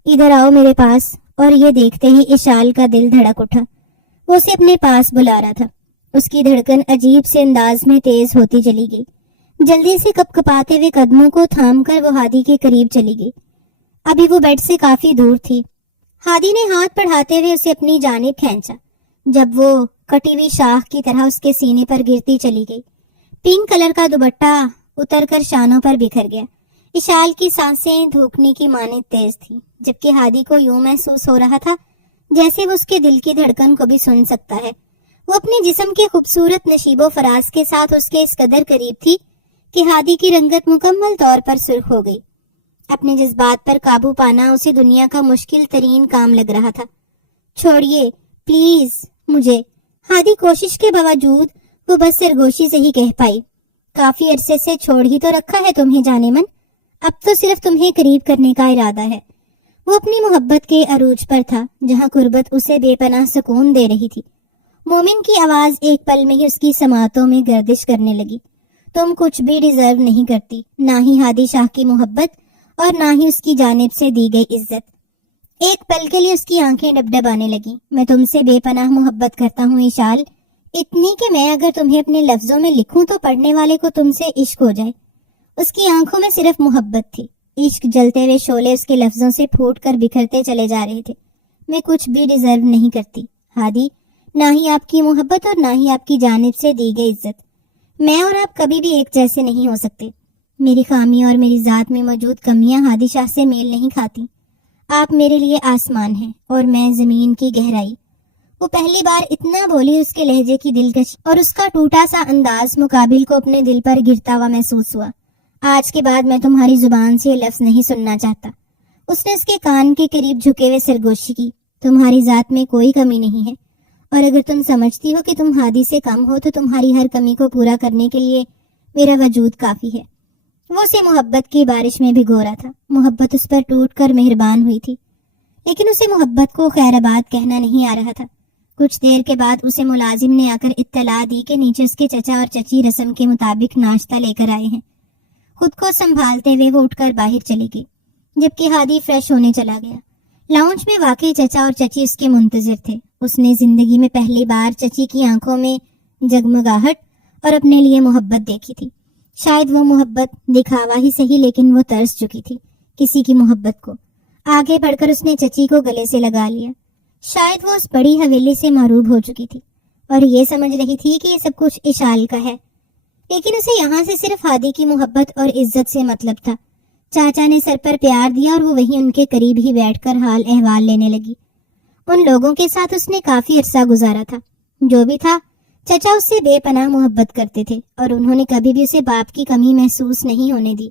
ادھر آؤ میرے پاس۔ اور یہ دیکھتے ہی اشال کا دل دھڑک اٹھا۔ وہ اسے اپنے پاس بلا رہا تھا۔ اس کی دھڑکن عجیب سے انداز میں تیز ہوتی چلی گئی۔ جلدی سے کپ کپاتے ہوئے قدموں کو تھام کر وہ ہادی کے قریب چلی گئی۔ ابھی وہ بیڈ سے کافی دور تھی۔ ہادی نے ہاتھ بڑھاتے ہوئے اسے اپنی جانب کھینچا، جب وہ کٹی ہوئی شاخ کی طرح اس کے سینے پر گرتی چلی گئی۔ پنک کلر کا دوپٹہ اتر کر شانوں پر بکھر گیا۔ اشال کی سانسیں دھوکنے کی مانند تیز تھی، جبکہ ہادی کو یوں محسوس ہو رہا تھا جیسے وہ اس کے دل کی دھڑکن کو بھی سن سکتا ہے۔ وہ اپنے جسم کے خوبصورت نشیب و فراز کے ساتھ اس کے اس قدر قریب تھی کہ ہادی کی رنگت مکمل طور پر سرخ ہو گئی۔ اپنے جذبات پر قابو پانا اسے دنیا کا مشکل ترین کام لگ رہا تھا۔ چھوڑیے پلیز مجھے، ہادی کوشش کے باوجود وہ بس سرگوشی سے ہی کہہ پائی۔ کافی عرصے سے چھوڑ ہی تو رکھا ہے تمہیں جانے من، اب تو صرف تمہیں قریب کرنے کا ارادہ ہے۔ وہ اپنی محبت کے عروج پر تھا، جہاں قربت اسے بے پناہ سکون دے رہی تھی۔ مومن کی آواز ایک پل میں ہی اس کی سماعتوں میں گردش کرنے لگی۔ تم کچھ بھی ڈیزرو نہیں کرتی، نہ ہی ہادی شاہ کی محبت اور نہ ہی اس کی جانب سے دی گئی عزت۔ ایک پل کے لیے اس کی آنکھیں ڈبڈبانے لگیں۔ میں تم سے بے پناہ محبت کرتا ہوں اشال، اتنی کہ میں اگر تمہیں اپنے لفظوں میں لکھوں تو پڑھنے والے کو تم سے عشق ہو جائے۔ اس کی آنکھوں میں صرف محبت تھی، عشق جلتے ہوئے شعلے اس کے لفظوں سے پھوٹ کر بکھرتے چلے جا رہے تھے۔ میں کچھ بھی ڈیزرو نہیں کرتی ہادی، نہ ہی آپ کی محبت اور نہ ہی آپ کی جانب سے دی گئی عزت۔ میں اور آپ کبھی بھی ایک جیسے نہیں ہو سکتے۔ میری خامی اور میری ذات میں موجود کمیاں ہادی شاہ سے میل نہیں کھاتی۔ آپ میرے لیے آسمان ہیں اور میں زمین کی گہرائی۔ وہ پہلی بار اتنا بولی، اس کے لہجے کی دلکش اور اس کا ٹوٹا سا انداز مقابل کو اپنے دل پر گرتا ہوا محسوس ہوا۔ آج کے بعد میں تمہاری زبان سے یہ لفظ نہیں سننا چاہتا۔ اس نے اس کے کان کے قریب جھکے ہوئے سرگوشی کی۔ تمہاری ذات میں کوئی کمی نہیں ہے، اور اگر تم سمجھتی ہو کہ تم ہادی سے کم ہو تو تمہاری ہر کمی کو پورا کرنے کے لیے میرا وجود کافی ہے۔ وہ اسے محبت کی بارش میں بھگو رہا تھا۔ محبت اس پر ٹوٹ کر مہربان ہوئی تھی، لیکن اسے محبت کو خیر آباد کہنا نہیں آ رہا تھا۔ کچھ دیر کے بعد اسے ملازم نے آ کر اطلاع دی کہ نیچے اس کے چچا اور چچی رسم کے مطابق ناشتہ لے کر آئے ہیں۔ خود کو سنبھالتے ہوئے وہ اٹھ کر باہر چلی گئی، جبکہ ہادی فریش ہونے چلا گیا۔ لاؤنج میں واقعی چچا اور چچی اس کے منتظر تھے۔ اس نے زندگی میں پہلی بار چچی کی آنکھوں میں جگمگاہٹ اور اپنے لیے محبت دیکھی تھی۔ شاید وہ محبت دکھاوا ہی صحیح، لیکن وہ ترس چکی تھی کسی کی محبت کو۔ آگے بڑھ کر اس نے چچی کو گلے سے لگا لیا۔ شاید وہ اس بڑی حویلی سے محروب ہو چکی تھی اور یہ سمجھ رہی تھی کہ یہ سب کچھ اشال کا ہے، لیکن اسے یہاں سے صرف ہادی کی محبت اور عزت سے مطلب تھا۔ چاچا نے سر پر پیار دیا اور وہ وہیں ان کے قریب ہی بیٹھ کر حال احوال لینے لگی۔ ان لوگوں کے ساتھ اس نے کافی عرصہ گزارا تھا۔ جو بھی تھا، چچا اس سے بے پناہ محبت کرتے تھے اور انہوں نے کبھی بھی اسے باپ کی کمی محسوس نہیں ہونے دی۔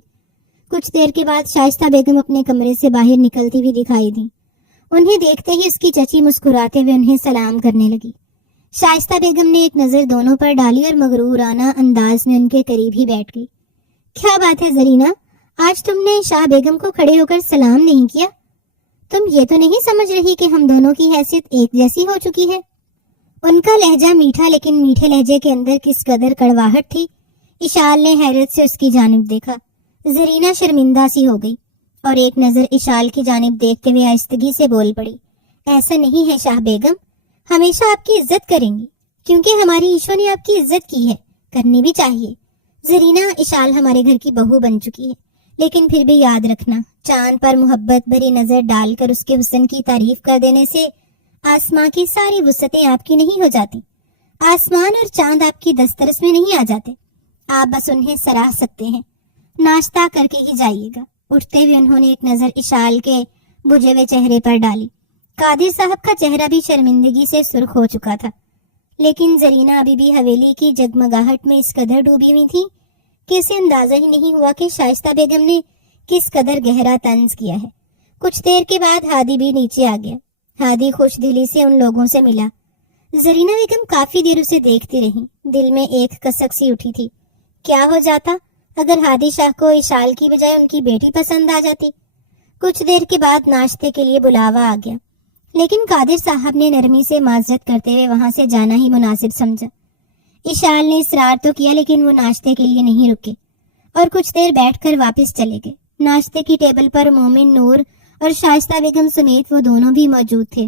کچھ دیر کے بعد شائستہ بیگم اپنے کمرے سے باہر نکلتی ہوئی دکھائی دی۔ انہیں دیکھتے ہی اس کی چچی مسکراتے ہوئے انہیں سلام کرنے لگی۔ شائستہ بیگم نے ایک نظر دونوں پر ڈالی اور مغرورانہ انداز میں ان کے قریب ہی بیٹھ گئی۔ کیا بات ہے زرینہ، آج تم نے شاہ بیگم کو کھڑے ہو کر سلام نہیں کیا؟ تم یہ تو نہیں سمجھ رہی کہ ہم دونوں کی حیثیت ایک جیسی ہو چکی ہے؟ ان کا لہجہ میٹھا، لیکن میٹھے لہجے کے اندر کس قدر کڑواہٹ تھی۔ اشال نے حیرت سے اس کی جانب دیکھا۔ زرینہ شرمندہ سی ہو گئی اور ایک نظر اشال کی جانب دیکھتے ہوئے آہستگی سے بول پڑی، ایسا نہیں ہے شاہ بیگم، ہمیشہ آپ کی عزت کریں گی، کیونکہ ہماری ایشو نے آپ کی عزت کی ہے، کرنی بھی چاہیے۔ زرینہ، اشال ہمارے گھر کی بہو بن چکی ہے، لیکن پھر بھی یاد رکھنا، چاند پر محبت بھری نظر ڈال کر اس کے حسن کی تعریف کر دینے سے آسمان کی ساری وسعتیں آپ کی نہیں ہو جاتی۔ آسمان اور چاند آپ کی دسترس میں نہیں آ جاتے۔ آپ بس انہیں سراہ سکتے ہیں، ناشتہ کر کے ہی جائیے گا۔ اٹھتے ہوئے انہوں نے ایک نظر اشال کے بجھے ہوئے چہرے پر ڈالی۔ قادر صاحب کا چہرہ بھی شرمندگی سے سرخ ہو چکا تھا، لیکن زرینہ ابھی بھی حویلی کی جگمگاہٹ میں اس قدر ڈوبی ہوئی تھی کہ اسے اندازہ ہی نہیں ہوا کہ شائستہ بیگم نے کس قدر گہرا طنز کیا ہے۔ کچھ دیر کے بعد ہادی بھی نیچے آ گیا۔ ہادی خوش دلی سے ان لوگوں سے ملا۔ زرینہ بیگم کافی دیر اسے دیکھتی رہی، دل میں ایک کسک سی اٹھی تھی، کیا ہو جاتا اگر ہادی شاہ کو اشال کی بجائے ان کی بیٹی پسند آ جاتی۔ کچھ دیر کے بعد ناشتے کے لیے بلاوا آ گیا، لیکن قادر صاحب نے نرمی سے معذرت کرتے ہوئے وہاں سے جانا ہی مناسب سمجھا۔ اشال نے اصرار تو کیا، لیکن وہ ناشتے کے لیے نہیں رکے اور کچھ دیر بیٹھ کر واپس چلے گئے۔ ناشتے کی ٹیبل پر مومن، نور اور شائستہ بیگم سمیت وہ دونوں بھی موجود تھے۔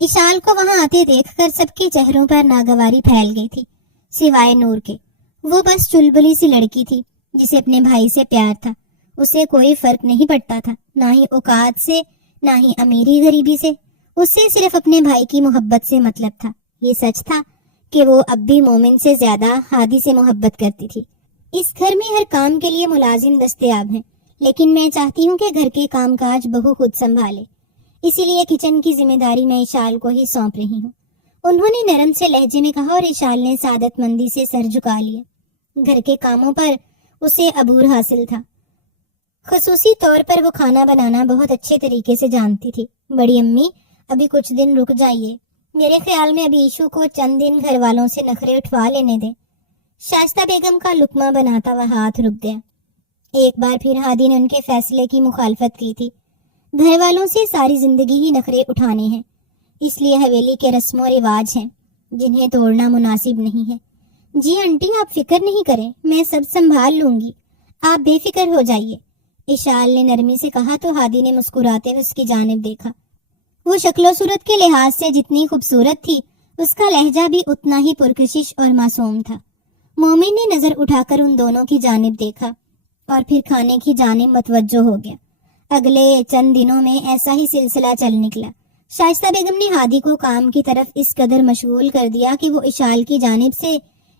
اشال کو وہاں آتے دیکھ کر سب کے چہروں پر ناگواری پھیل گئی تھی، سوائے نور کے۔ وہ بس چلبلی سی لڑکی تھی جسے اپنے بھائی سے پیار تھا، اسے کوئی فرق نہیں پڑتا تھا، نہ ہی اوقات سے، نہ ہی امیری غریبی سے، اسے صرف اپنے بھائی کی محبت سے مطلب تھا۔ یہ سچ تھا کہ وہ اب بھی مومن سے زیادہ ہادی سے محبت کرتی تھی۔ اس گھر میں ہر کام کے لیے ملازم دستیاب ہیں، لیکن میں چاہتی ہوں کہ گھر کے کام کاج بہو خود سنبھالے، اسی لیے کچن کی ذمہ داری میں اشال کو ہی سونپ رہی ہوں، انہوں نے نرم سے لہجے میں کہا، اور اشال نے سعادت مندی سے سر جھکا لیا۔ گھر کے کاموں پر اسے عبور حاصل تھا، خصوصی طور پر وہ کھانا بنانا بہت اچھے طریقے سے جانتی تھی۔ بڑی امی ابھی کچھ دن رک جائیے، میرے خیال میں ابھی ایشو کو چند دن گھر والوں سے نخرے اٹھوا لینے دیں۔ شائستہ بیگم کا لقمہ بناتا ہوا ہاتھ رک گیا۔ ایک بار پھر ہادی نے ان کے فیصلے کی مخالفت کی تھی۔ گھر والوں سے ساری زندگی ہی نخرے اٹھانے ہیں، اس لیے حویلی کے رسم و رواج ہیں جنہیں توڑنا مناسب نہیں ہے۔ جی آنٹی، آپ فکر نہیں کریں، میں سب سنبھال لوں گی، آپ بے فکر ہو جائیے، اشال نے نرمی سے کہا تو ہادی نے مسکراتے ہوئے اس کی جانب دیکھا۔ وہ شکل و صورت کے لحاظ سے جتنی خوبصورت تھی، اس کا لہجہ بھی اتنا ہی پرکشش اور معصوم تھا۔ مومن نے نظر اٹھا کر ان دونوں کی جانب دیکھا اور پھر کھانے کی جانب متوجہ ہو گیا۔ اگلے چند دنوں میں ایسا ہی سلسلہ چل نکلا۔ شائستہ بیگم نے ہادی کو کام کی طرف اس قدر مشغول کر دیا کہ وہ اشال کی جانب سے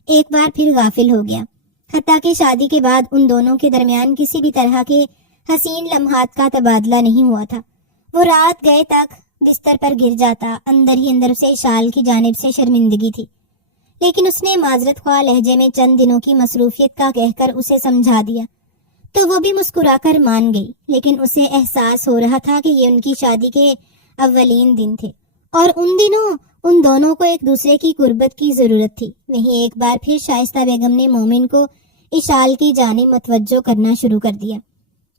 ایک بار پھر غافل ہو گیا، حتیٰ کہ شادی کے بعد ان دونوں کے درمیان کسی بھی طرح کے حسین لمحات کا تبادلہ نہیں ہوا تھا۔ وہ رات گئے تک بستر پر گر جاتا، اندر ہی اندر اسے اشال کی جانب سے شرمندگی تھی، لیکن اس نے معذرت خواہ لہجے میں چند دنوں کی مصروفیت کا کہہ کر اسے سمجھا دیا تو وہ بھی مسکرا کر مان گئی، لیکن اسے احساس ہو رہا تھا کہ یہ ان کی شادی کے اولین دن تھے اور ان دنوں ان دونوں کو ایک دوسرے کی قربت کی ضرورت تھی۔ وہیں ایک بار پھر شائستہ بیگم نے مومن کو اشال کی جانب متوجہ کرنا شروع کر دیا۔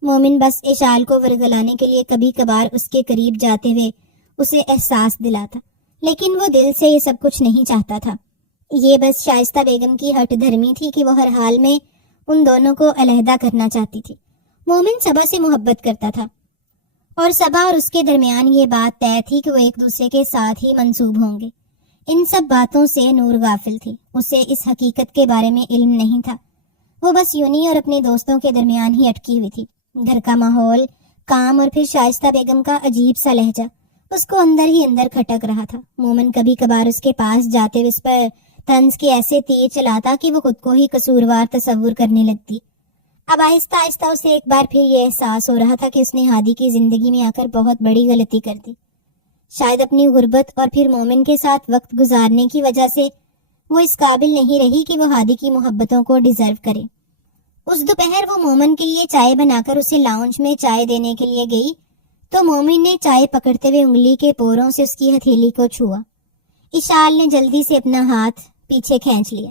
مومن بس اشال کو ورگلانے کے لیے کبھی کبھار اس کے قریب جاتے ہوئے اسے احساس دلاتا، لیکن وہ دل سے یہ سب کچھ نہیں چاہتا تھا۔ یہ بس شائستہ بیگم کی ہٹ دھرمی تھی کہ وہ ہر حال میں ان دونوں کو علیحدہ کرنا چاہتی تھی۔ مومن صبا سے محبت کرتا تھا اور صبا اور اس کے درمیان یہ بات طے تھی کہ وہ ایک دوسرے کے ساتھ ہی منسوب ہوں گے۔ ان سب باتوں سے نور غافل تھی، اسے اس حقیقت کے بارے میں علم نہیں تھا۔ وہ بس یونی اور اپنے دوستوں کے درمیان ہی اٹکی ہوئی تھی۔ گھر کا ماحول، کام اور پھر شائستہ بیگم کا عجیب سا لہجہ اس کو اندر ہی اندر کھٹک رہا تھا۔ مومن کبھی کبھار اس کے پاس جاتے ہوئے اس پر طنز کے ایسے تیر چلاتا کہ وہ خود کو ہی قصوروار تصور کرنے لگتی۔ اب آہستہ آہستہ اسے ایک بار پھر یہ احساس ہو رہا تھا کہ اس نے ہادی کی زندگی میں آ کر بہت بڑی غلطی کر دی۔ شاید اپنی غربت اور پھر مومن کے ساتھ وقت گزارنے کی وجہ سے وہ اس قابل نہیں رہی کہ وہ ہادی کی محبتوں کو ڈیزرو کرے۔ اس دوپہر وہ مومن کے لیے چائے بنا کر اسے لاؤنج میں چائے دینے کے لیے گئی تو مومن نے چائے پکڑتے ہوئے انگلی کے پوروں سے اس کی ہتھیلی کو چھوا۔ اشال نے جلدی سے اپنا ہاتھ پیچھے کھینچ لیا۔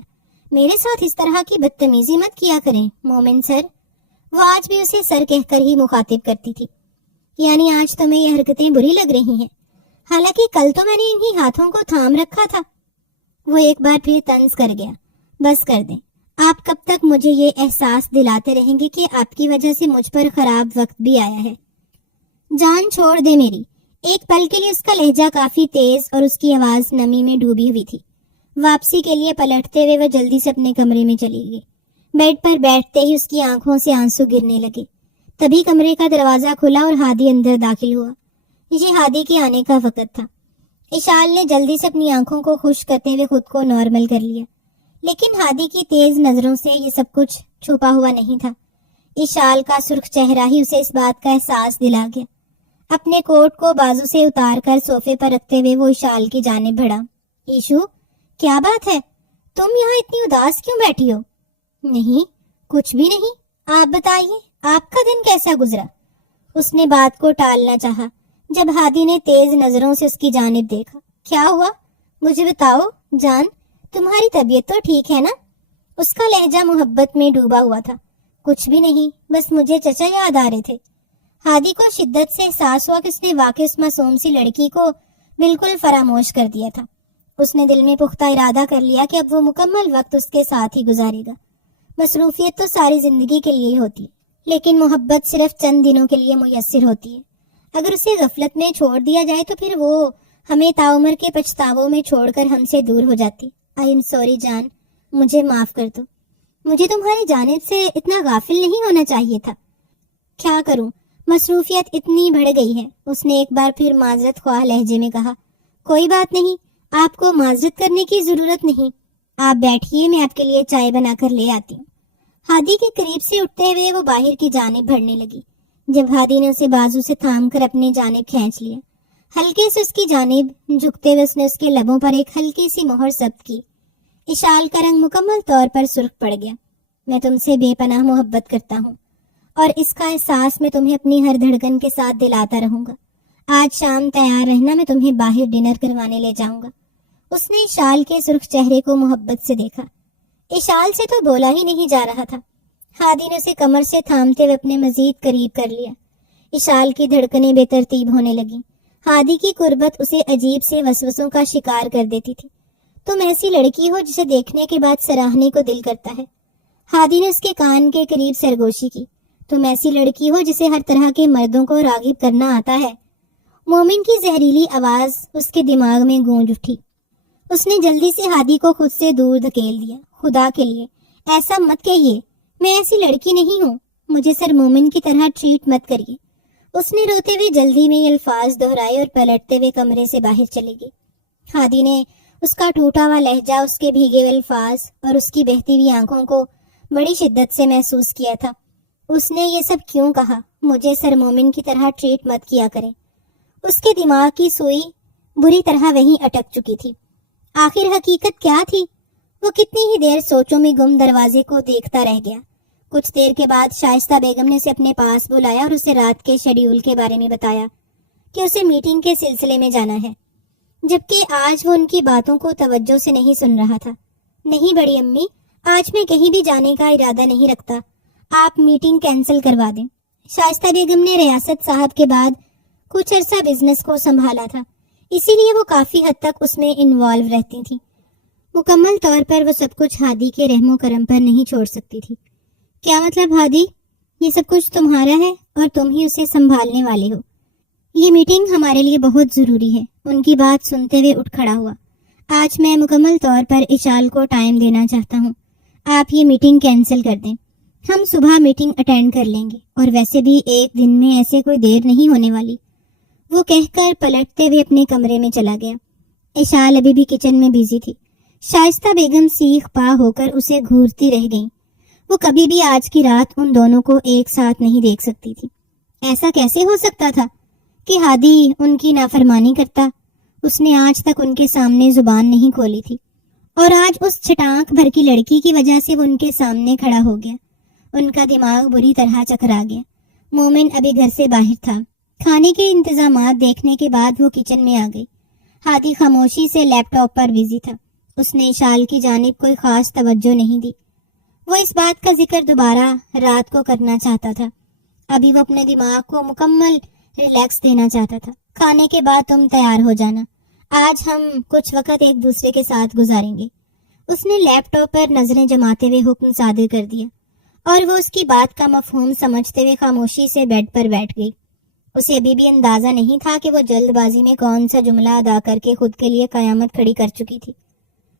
میرے ساتھ اس طرح کی بدتمیزی مت کیا کریں مومن سر، وہ آج بھی اسے سر کہہ کر ہی مخاطب کرتی تھی۔ یعنی آج تمہیں یہ حرکتیں بری لگ رہی ہیں، حالانکہ کل تو میں نے انہی ہاتھوں کو تھام رکھا تھا۔ وہ ایک بار پھر طنز کر گیا۔ بس کر دیں، آپ کب تک مجھے یہ احساس دلاتے رہیں گے کہ آپ کی وجہ سے مجھ پر خراب وقت بھی آیا ہے؟ جان چھوڑ دے میری۔ ایک پل کے لیے اس کا لہجہ کافی تیز اور اس کی آواز نمی میں ڈوبی ہوئی تھی۔ واپسی کے لیے پلٹتے ہوئے وہ جلدی سے اپنے کمرے میں چلی گئی۔ بیڈ پر بیٹھتے ہی اس کی آنکھوں سے آنسو گرنے لگے۔ تبھی کمرے کا دروازہ کھلا اور ہادی اندر داخل ہوا۔ یہ ہادی کے آنے کا وقت تھا۔ اشال نے جلدی سے اپنی آنکھوں کو خشک کرتے ہوئے خود کو نارمل کر لیا، لیکن ہادی کی تیز نظروں سے یہ سب کچھ چھپا ہوا نہیں تھا۔ اشال کا سرخ چہرہ ہی اسے اس بات کا احساس دلا گیا۔ اپنے کوٹ کو بازو سے اتار کر صوفے پر رکھتے ہوئے وہ اشال کی جانب بڑھا۔ ایشو، کیا بات ہے؟ تم یہاں اتنی اداس کیوں بیٹھی ہو؟ نہیں، کچھ بھی نہیں، آپ بتائیے، آپ کا دن کیسا گزرا؟ اس نے بات کو ٹالنا چاہا جب ہادی نے تیز نظروں سے اس کی جانب دیکھا۔ کیا ہوا؟ مجھے بتاؤ جان، تمہاری طبیعت تو ٹھیک ہے نا؟ اس کا لہجہ محبت میں ڈوبا ہوا تھا۔ کچھ بھی نہیں، بس مجھے چچا یاد آ رہے تھے۔ ہادی کو شدت سے احساس ہوا کہ اس نے واقعی اس معصوم سی لڑکی کو بالکل فراموش کر دیا تھا۔ اس نے دل میں پختہ ارادہ کر لیا کہ اب وہ مکمل وقت اس کے ساتھ ہی گزارے گا۔ مصروفیت تو ساری زندگی کے لیے ہی ہوتی ہے، لیکن محبت صرف چند دنوں کے لیے میسر ہوتی ہے۔ اگر اسے غفلت میں چھوڑ دیا جائے تو پھر وہ ہمیں تاعمر کے پچھتاووں میں چھوڑ کر ہم سے دور ہو جاتی۔ آئی ایم سوری جان، مجھے معاف کر دو۔ مجھے تمہاری جانب سے اتنا غافل نہیں ہونا چاہیے تھا۔ کیا کروں، مصروفیت اتنی بڑھ گئی ہے، اس نے ایک بار پھر معذرت خواہ لہجے میں کہا۔ کوئی بات نہیں، آپ کو معذرت کرنے کی ضرورت نہیں، آپ بیٹھیے، میں آپ کے لیے چائے بنا کر لے آتی ہوں۔ ہادی کے قریب سے اٹھتے ہوئے وہ باہر کی جانب بڑھنے لگی۔ جب ہادی نے اسے بازو سے تھام کر اپنی جانب کھینچ لیا، ہلکے سے اس کی جانب جھکتے ہوئے اس نے اس کے لبوں پر ایک ہلکی سی مہر ضبط کی۔ اشال کا رنگ مکمل طور پر سرخ پڑ گیا۔ میں تم سے بے پناہ محبت کرتا ہوں، اور اس کا احساس میں تمہیں اپنی ہر دھڑکن کے ساتھ دلاتا رہوں گا۔ آج شام تیار رہنا، میں تمہیں باہر ڈنر کروانے لے جاؤں گا۔ اس نے اشال کے سرخ چہرے کو محبت سے دیکھا۔ اشال سے تو بولا ہی نہیں جا رہا تھا۔ ہادی نے اسے کمر سے تھامتے ہوئے اپنے مزید قریب کر لیا۔ اشال کی دھڑکنیں بے ترتیب ہونے لگیں۔ ہادی کی قربت اسے عجیب سے وسوسوں کا شکار کر دیتی تھی۔ تم ایسی لڑکی ہو جسے دیکھنے کے بعد سراہنے کو دل کرتا ہے۔ ہادی نے اس کے کان کے قریب سرگوشی کی۔ تم ایسی لڑکی ہو جسے ہر طرح کے مردوں کو راغب کرنا آتا ہے۔ مومن کی زہریلی آواز اس کے دماغ میں گونج اٹھی۔ اس نے جلدی سے ہادی کو خود سے دور دھکیل دیا۔ خدا کے لیے ایسا مت کہیے، میں ایسی لڑکی نہیں ہوں، مجھے سر مومن کی طرح ٹریٹ مت کریے۔ اس نے روتے ہوئے جلدی میں یہ الفاظ دہرائے اور پلٹتے ہوئے کمرے سے باہر چلی گئی۔ ہادی نے اس کا ٹوٹا ہوا لہجہ، اس کے بھیگے ہوئے الفاظ اور اس کی بہتی ہوئی آنکھوں کو بڑی شدت سے محسوس کیا تھا۔ اس نے یہ سب کیوں کہا؟ مجھے سر مومن کی طرح ٹریٹ مت کیا کریں۔ اس کے دماغ کی سوئی بری طرح وہیں اٹک چکی تھی۔ آخر حقیقت کیا تھی؟ وہ کتنی ہی دیر سوچوں میں گم دروازے کو دیکھتا رہ گیا۔ کچھ دیر کے بعد شائستہ بیگم نے اسے اپنے پاس بلایا اور اسے رات کے شیڈیول کے بارے میں بتایا کہ اسے میٹنگ کے سلسلے میں جانا ہے، جبکہ آج وہ ان کی باتوں کو توجہ سے نہیں سن رہا تھا۔ نہیں بڑی امی، آج میں کہیں بھی جانے کا ارادہ نہیں رکھتا، آپ میٹنگ کینسل کروا دیں۔ شائستہ بیگم نے ریاست صاحب کے بعد کچھ عرصہ بزنس کو سنبھالا تھا، اسی لیے وہ کافی حد تک اس میں انوالو رہتی تھی۔ مکمل طور پر وہ سب کچھ ہادی کے رحم و کرم پر نہیں چھوڑ سکتی تھی۔ کیا مطلب ہادی؟ یہ سب کچھ تمہارا ہے اور تم ہی اسے سنبھالنے والے ہو۔ یہ میٹنگ ہمارے لیے بہت ضروری ہے۔ ان کی بات سنتے ہوئے اٹھ کھڑا ہوا۔ آج میں مکمل طور پر اشال کو ٹائم دینا چاہتا ہوں، آپ یہ میٹنگ کینسل کر دیں۔ ہم صبح میٹنگ اٹینڈ کر لیں گے، اور ویسے بھی ایک دن میں ایسے کوئی دیر نہیں ہونے والی۔ وہ کہہ کر پلٹتے ہوئے اپنے کمرے میں چلا گیا۔ اشال ابھی بھی کچن میں بیزی تھی۔ شائستہ بیگم سیخ پا ہو کر اسے گھورتی رہ گئیں۔ وہ کبھی بھی آج کی رات ان دونوں کو ایک ساتھ نہیں دیکھ سکتی تھی۔ ایسا کیسے ہو سکتا تھا کہ ہادی ان کی نافرمانی کرتا؟ اس نے آج تک ان کے سامنے زبان نہیں کھولی تھی، اور آج اس چھٹانک بھر کی لڑکی کی وجہ سے وہ ان کے سامنے کھڑا ہو گیا۔ ان کا دماغ بری طرح چکرا گیا۔ مومن ابھی گھر سے باہر تھا۔ کھانے کے انتظامات دیکھنے کے بعد وہ کچن میں آ گئی۔ ہادی خاموشی سے لیپ ٹاپ پر بزی تھا۔ اس نے اشال کی جانب کوئی خاص توجہ نہیں دی۔ وہ اس بات کا ذکر دوبارہ رات کو کرنا چاہتا تھا۔ ابھی وہ اپنے دماغ کو مکمل ریلیکس دینا چاہتا تھا۔ کھانے کے بعد تم تیار ہو جانا، آج ہم کچھ وقت ایک دوسرے کے ساتھ گزاریں گے۔ اس نے لیپ ٹاپ پر نظریں جماتے ہوئے حکم صادر کر دیا، اور وہ اس کی بات کا مفہوم سمجھتے ہوئے خاموشی سے بیڈ پر بیٹھ گئی۔ اسے ابھی بھی اندازہ نہیں تھا کہ وہ جلد بازی میں کون سا جملہ ادا کر کے خود کے لیے قیامت کھڑی کر چکی تھی۔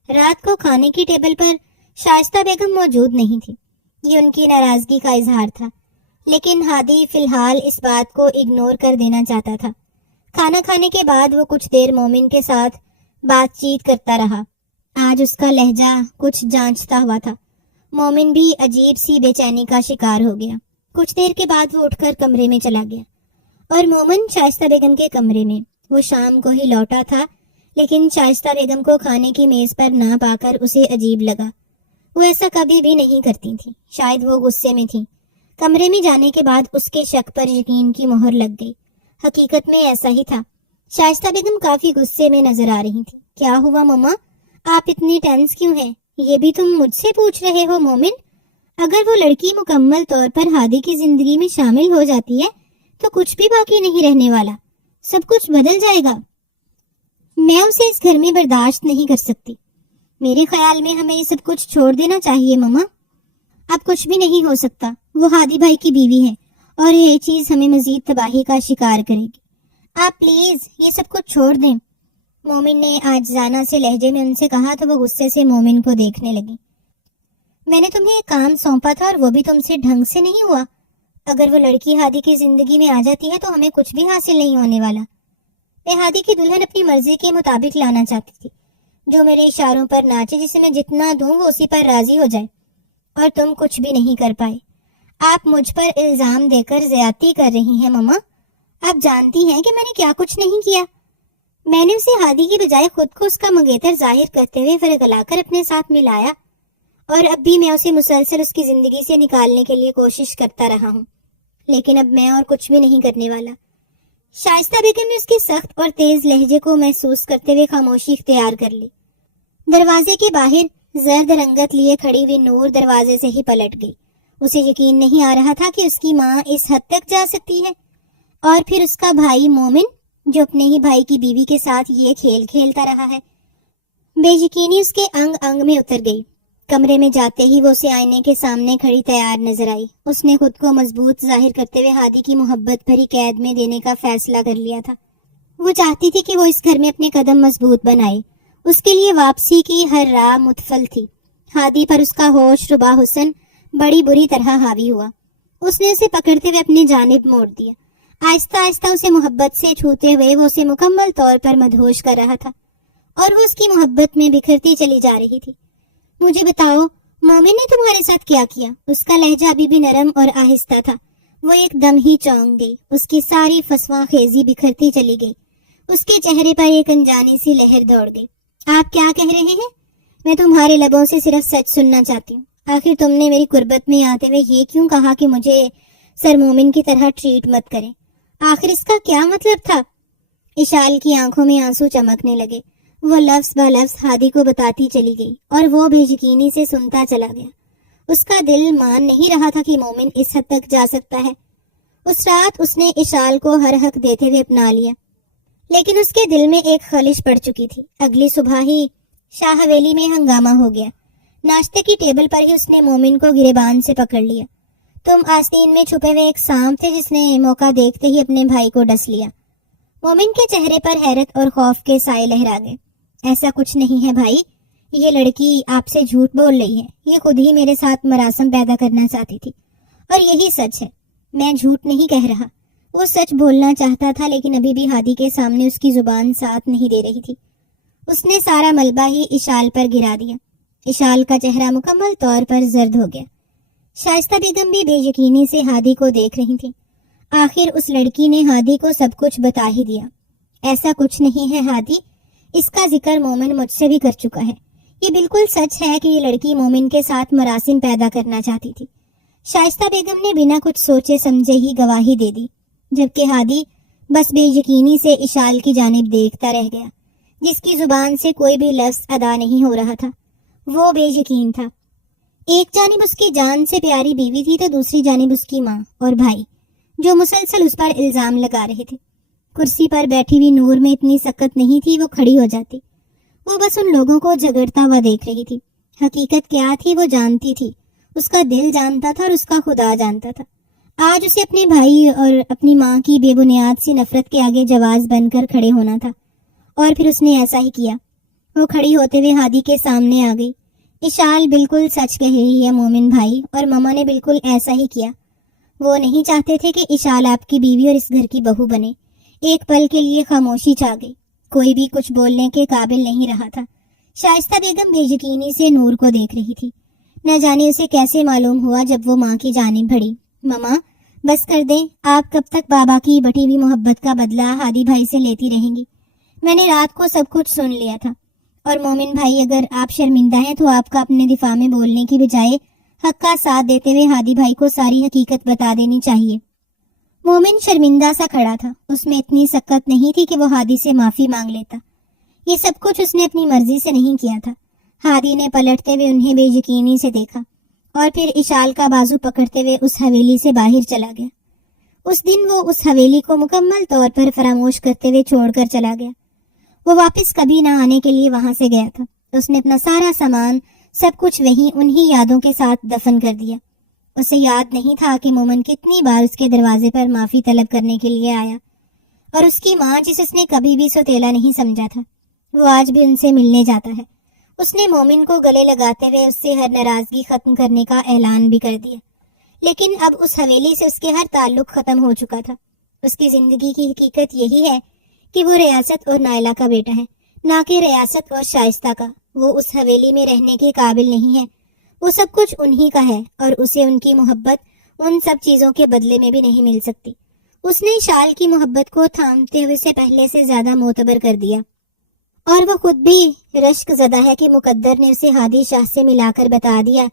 رات کو کھانے کی ٹیبل پر شائستہ بیگم موجود نہیں تھی۔ یہ ان کی ناراضگی کا اظہار تھا، لیکن ہادی فی الحال اس بات کو اگنور کر دینا چاہتا تھا۔ کھانا کھانے کے بعد وہ کچھ دیر مومن کے ساتھ بات چیت کرتا رہا۔ آج اس کا لہجہ کچھ جانچتا ہوا تھا۔ مومن بھی عجیب سی بے چینی کا شکار ہو گیا۔ کچھ دیر کے بعد وہ اٹھ کر کمرے میں چلا گیا اور مومن شائستہ بیگم کے کمرے میں۔ وہ شام کو ہی لوٹا تھا، لیکن شائستہ بیگم کو کھانے کی میز پر نہ پا کر اسے عجیب لگا۔ وہ ایسا کبھی بھی نہیں کرتی تھی، شاید وہ غصے میں تھی۔ کمرے میں جانے کے بعد اس کے شک پر یقین کی مہر لگ گئی۔ حقیقت میں ایسا ہی تھا۔ شائستہ بیگم کافی غصے میں نظر آ رہی تھی۔ کیا ہوا مما؟ آپ اتنی ٹینس کیوں ہیں؟ یہ بھی تم مجھ سے پوچھ رہے ہو مومن؟ اگر وہ لڑکی مکمل طور پر ہادی کی زندگی میں شامل ہو جاتی ہے تو کچھ بھی باقی نہیں رہنے والا، سب کچھ بدل جائے گا۔ میں اسے اس گھر میں برداشت نہیں کر سکتی۔ میرے خیال میں ہمیں یہ سب کچھ چھوڑ دینا چاہیے مما۔ اب کچھ بھی نہیں ہو سکتا، وہ ہادی بھائی کی بیوی ہے اور یہ چیز ہمیں مزید تباہی کا شکار کرے گی۔ آپ پلیز یہ سب کچھ چھوڑ دیں، مومن نے عاجزانہ سے لہجے میں ان سے کہا تو وہ غصے سے مومن کو دیکھنے لگی۔ میں نے تمہیں ایک کام سونپا تھا اور وہ بھی تم سے ڈھنگ سے نہیں ہوا۔ اگر وہ لڑکی ہادی کی زندگی میں آ جاتی ہے تو ہمیں کچھ بھی حاصل نہیں ہونے والا۔ میں ہادی کی دلہن اپنی مرضی کے مطابق لانا چاہتی تھی، جو میرے اشاروں پر ناچے، جسے میں جتنا دوں وہ اسی پر راضی ہو جائے، اور تم کچھ بھی نہیں کر پائے۔ آپ مجھ پر الزام دے کر زیادتی کر رہی ہیں مما۔ آپ جانتی ہیں کہ میں نے کیا کچھ نہیں کیا۔ میں نے اسے ہادی کی بجائے خود کو اس کا منگیتر ظاہر کرتے ہوئے ورگلا کر اپنے ساتھ ملایا، اور اب بھی میں اسے مسلسل اس کی زندگی سے نکالنے کے لیے کوشش کرتا رہا ہوں، لیکن اب میں اور کچھ بھی نہیں کرنے والا۔ شائستہ بیگم نے اس کے سخت اور تیز لہجے کو محسوس کرتے ہوئے خاموشی اختیار کر لی۔ دروازے کے باہر زرد رنگت لیے کھڑی ہوئی نور دروازے سے ہی پلٹ گئی۔ اسے یقین نہیں آ رہا تھا کہ اس کی ماں اس حد تک جا سکتی ہے، اور پھر اس کا بھائی مومن جو اپنے ہی بھائی کی بیوی کے ساتھ یہ کھیل کھیلتا رہا ہے۔ بے یقینی اس کے انگ انگ میں اتر گئی۔ کمرے میں جاتے ہی وہ اسے آئینے کے سامنے کھڑی تیار نظر آئی۔ اس نے خود کو مضبوط ظاہر کرتے ہوئے ہادی کی محبت بھری قید میں دینے کا فیصلہ کر لیا تھا۔ وہ چاہتی تھی کہ وہ اس گھر میں اپنے قدم مضبوط بنائے۔ اس کے لیے واپسی کی ہر راہ متفل تھی۔ ہادی پر اس کا ہوش ربا حسن بڑی بری طرح حاوی ہوا۔ اس نے اسے پکڑتے ہوئے اپنی جانب موڑ دیا۔ آہستہ آہستہ اسے محبت سے چھوتے ہوئے وہ اسے مکمل طور پر مدہوش کر رہا تھا، اور وہ اس کی محبت میں بکھرتی چلی جا رہی تھی۔ مجھے بتاؤ مومن نے تمہارے ساتھ کیا کیا؟ اس کا لہجہ ابھی بھی نرم اور آہستہ تھا۔ وہ ایک دم ہی چونک گئی۔ اس کی ساری فسواں خیزی بکھرتی چلی گئی۔ اس کے چہرے پر ایک انجانی سی لہر دوڑ گئی۔ آپ کیا کہہ رہے ہیں؟ میں تمہارے لبوں سے صرف سچ سننا چاہتی ہوں۔ آخر تم نے میری قربت میں آتے ہوئے یہ کیوں کہا کہ مجھے سر مومن کی طرح ٹریٹ مت کریں؟ آخر اس کا کیا مطلب تھا؟ اشال کی آنکھوں میں آنسو چمکنے لگے۔ وہ لفظ با لفظ ہادی کو بتاتی چلی گئی اور وہ بے یقینی سے سنتا چلا گیا۔ اس کا دل مان نہیں رہا تھا کہ مومن اس حد تک جا سکتا ہے۔ اس رات اس نے اشال کو ہر حق دیتے ہوئے اپنا لیا، لیکن اس کے دل میں ایک خلش پڑ چکی تھی۔ اگلی صبح ہی شاہ حویلی میں ہنگامہ ہو گیا۔ ناشتے کی ٹیبل پر ہی اس نے مومن کو گریبان سے پکڑ لیا۔ تم آستین میں چھپے ہوئے ایک سانپ تھے جس نے موقع دیکھتے ہی اپنے بھائی کو ڈس لیا۔ مومن کے چہرے پر حیرت اور خوف کے سائے لہرا گئے۔ ایسا کچھ نہیں ہے بھائی، یہ لڑکی آپ سے جھوٹ بول رہی ہے۔ یہ خود ہی میرے ساتھ مراسم پیدا کرنا چاہتی تھی، اور یہی سچ ہے۔ میں جھوٹ نہیں کہہ رہا۔ وہ سچ بولنا چاہتا تھا، لیکن ابھی بھی ہادی کے سامنے اس کی زبان ساتھ نہیں دے رہی تھی۔ اس نے سارا ملبہ ہی اشال پر گرا دیا۔ اشال کا چہرہ مکمل طور پر زرد ہو گیا۔ شائستہ بیگم بھی بے یقینی سے ہادی کو دیکھ رہی تھی۔ آخر اس لڑکی نے ہادی کو سب کچھ بتا ہی دیا۔ ایسا کچھ نہیں ہے ہادی، اس کا ذکر مومن مجھ سے بھی کر چکا ہے۔ یہ بالکل سچ ہے کہ یہ لڑکی مومن کے ساتھ مراسم پیدا کرنا چاہتی تھی۔ شائستہ بیگم نے بنا کچھ سوچے سمجھے ہی گواہی دے دی، جبکہ ہادی بس بے یقینی سے اشال کی جانب دیکھتا رہ گیا، جس کی زبان سے کوئی بھی لفظ ادا نہیں ہو رہا تھا۔ وہ بے یقین تھا۔ ایک جانب اس کی جان سے پیاری بیوی تھی تو دوسری جانب اس کی ماں اور بھائی، جو مسلسل اس پر الزام لگا رہے تھے۔ کرسی پر بیٹھی ہوئی نور میں اتنی سکت نہیں تھی وہ کھڑی ہو جاتی۔ وہ بس ان لوگوں کو جھگڑتا ہوا دیکھ رہی تھی۔ حقیقت کیا تھی وہ جانتی تھی، اس کا دل جانتا تھا اور اس کا خدا جانتا تھا۔ آج اسے اپنے بھائی اور اپنی ماں کی بے بنیاد سی نفرت کے آگے جواز بن کر کھڑے ہونا تھا، اور پھر اس نے ایسا ہی کیا۔ وہ کھڑی ہوتے ہوئے ہادی کے سامنے آ گئی۔ اشال بالکل سچ کہہ رہی ہے مومن بھائی، اور ماما نے بالکل ایسا ہی کیا۔ وہ نہیں چاہتے تھے کہ اشال آپ کی بیوی اور اس گھر کی بہو بنے۔ ایک پل کے لیے خاموشی چھا گئی۔ کوئی بھی کچھ بولنے کے قابل نہیں رہا تھا۔ شائستہ بیگم بے یقینی سے نور کو دیکھ رہی تھی۔ نہ جانے اسے کیسے معلوم ہوا جب وہ ماں کی جانب بڑھی۔ ماما بس کر دیں، آپ کب تک بابا کی بٹی ہوئی محبت کا بدلہ ہادی بھائی سے لیتی رہیں گی؟ میں نے رات کو سب کچھ سن لیا تھا، اور مومن بھائی اگر آپ شرمندہ ہیں تو آپ کا اپنے دفاع میں بولنے کی بجائے حق کا ساتھ دیتے ہوئے ہادی بھائی کو ساری حقیقت بتا دینی چاہیے۔ مومن شرمندہ سا کھڑا تھا، اس میں اتنی سکت نہیں تھی کہ وہ ہادی سے معافی مانگ لیتا۔ یہ سب کچھ اس نے اپنی مرضی سے نہیں کیا تھا۔ ہادی نے پلٹتے ہوئے انہیں بے یقینی سے دیکھا اور پھر اشال کا بازو پکڑتے ہوئے اس حویلی سے باہر چلا گیا۔ اس دن وہ اس حویلی کو مکمل طور پر فراموش کرتے ہوئے چھوڑ کر چلا گیا۔ وہ واپس کبھی نہ آنے کے لیے وہاں سے گیا تھا۔ اس نے اپنا سارا سامان، سب کچھ وہیں انہی یادوں کے ساتھ دفن کر دیا۔ اسے یاد نہیں تھا کہ مومن کتنی بار اس کے دروازے پر معافی طلب کرنے کے لیے آیا، اور اس کی ماں جسے اس نے کبھی بھی سوتیلا نہیں سمجھا تھا، وہ آج بھی ان سے ملنے جاتا ہے۔ اس نے مومن کو گلے لگاتے ہوئے اس سے ہر ناراضگی ختم کرنے کا اعلان بھی کر دیا، لیکن اب اس حویلی سے اس کے ہر تعلق ختم ہو چکا تھا۔ اس کی زندگی کی حقیقت یہی ہے کہ وہ ریاست اور نائلہ کا بیٹا ہے، نہ کہ ریاست اور شائستہ کا۔ وہ اس حویلی میں رہنے کے قابل نہیں ہے، وہ سب کچھ انہی کا ہے، اور اسے ان کی محبت ان سب چیزوں کے بدلے میں بھی نہیں مل سکتی۔ اس نے شال کی محبت کو تھامتے ہوئے سے پہلے سے زیادہ معتبر کر دیا، اور وہ خود بھی رشک زدہ ہے کہ مقدر نے اسے ہادی شاہ سے ملا کر بتا دیا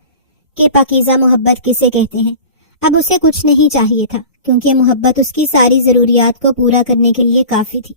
کہ پاکیزہ محبت کسے کہتے ہیں۔ اب اسے کچھ نہیں چاہیے تھا، کیونکہ محبت اس کی ساری ضروریات کو پورا کرنے کے لیے کافی تھی۔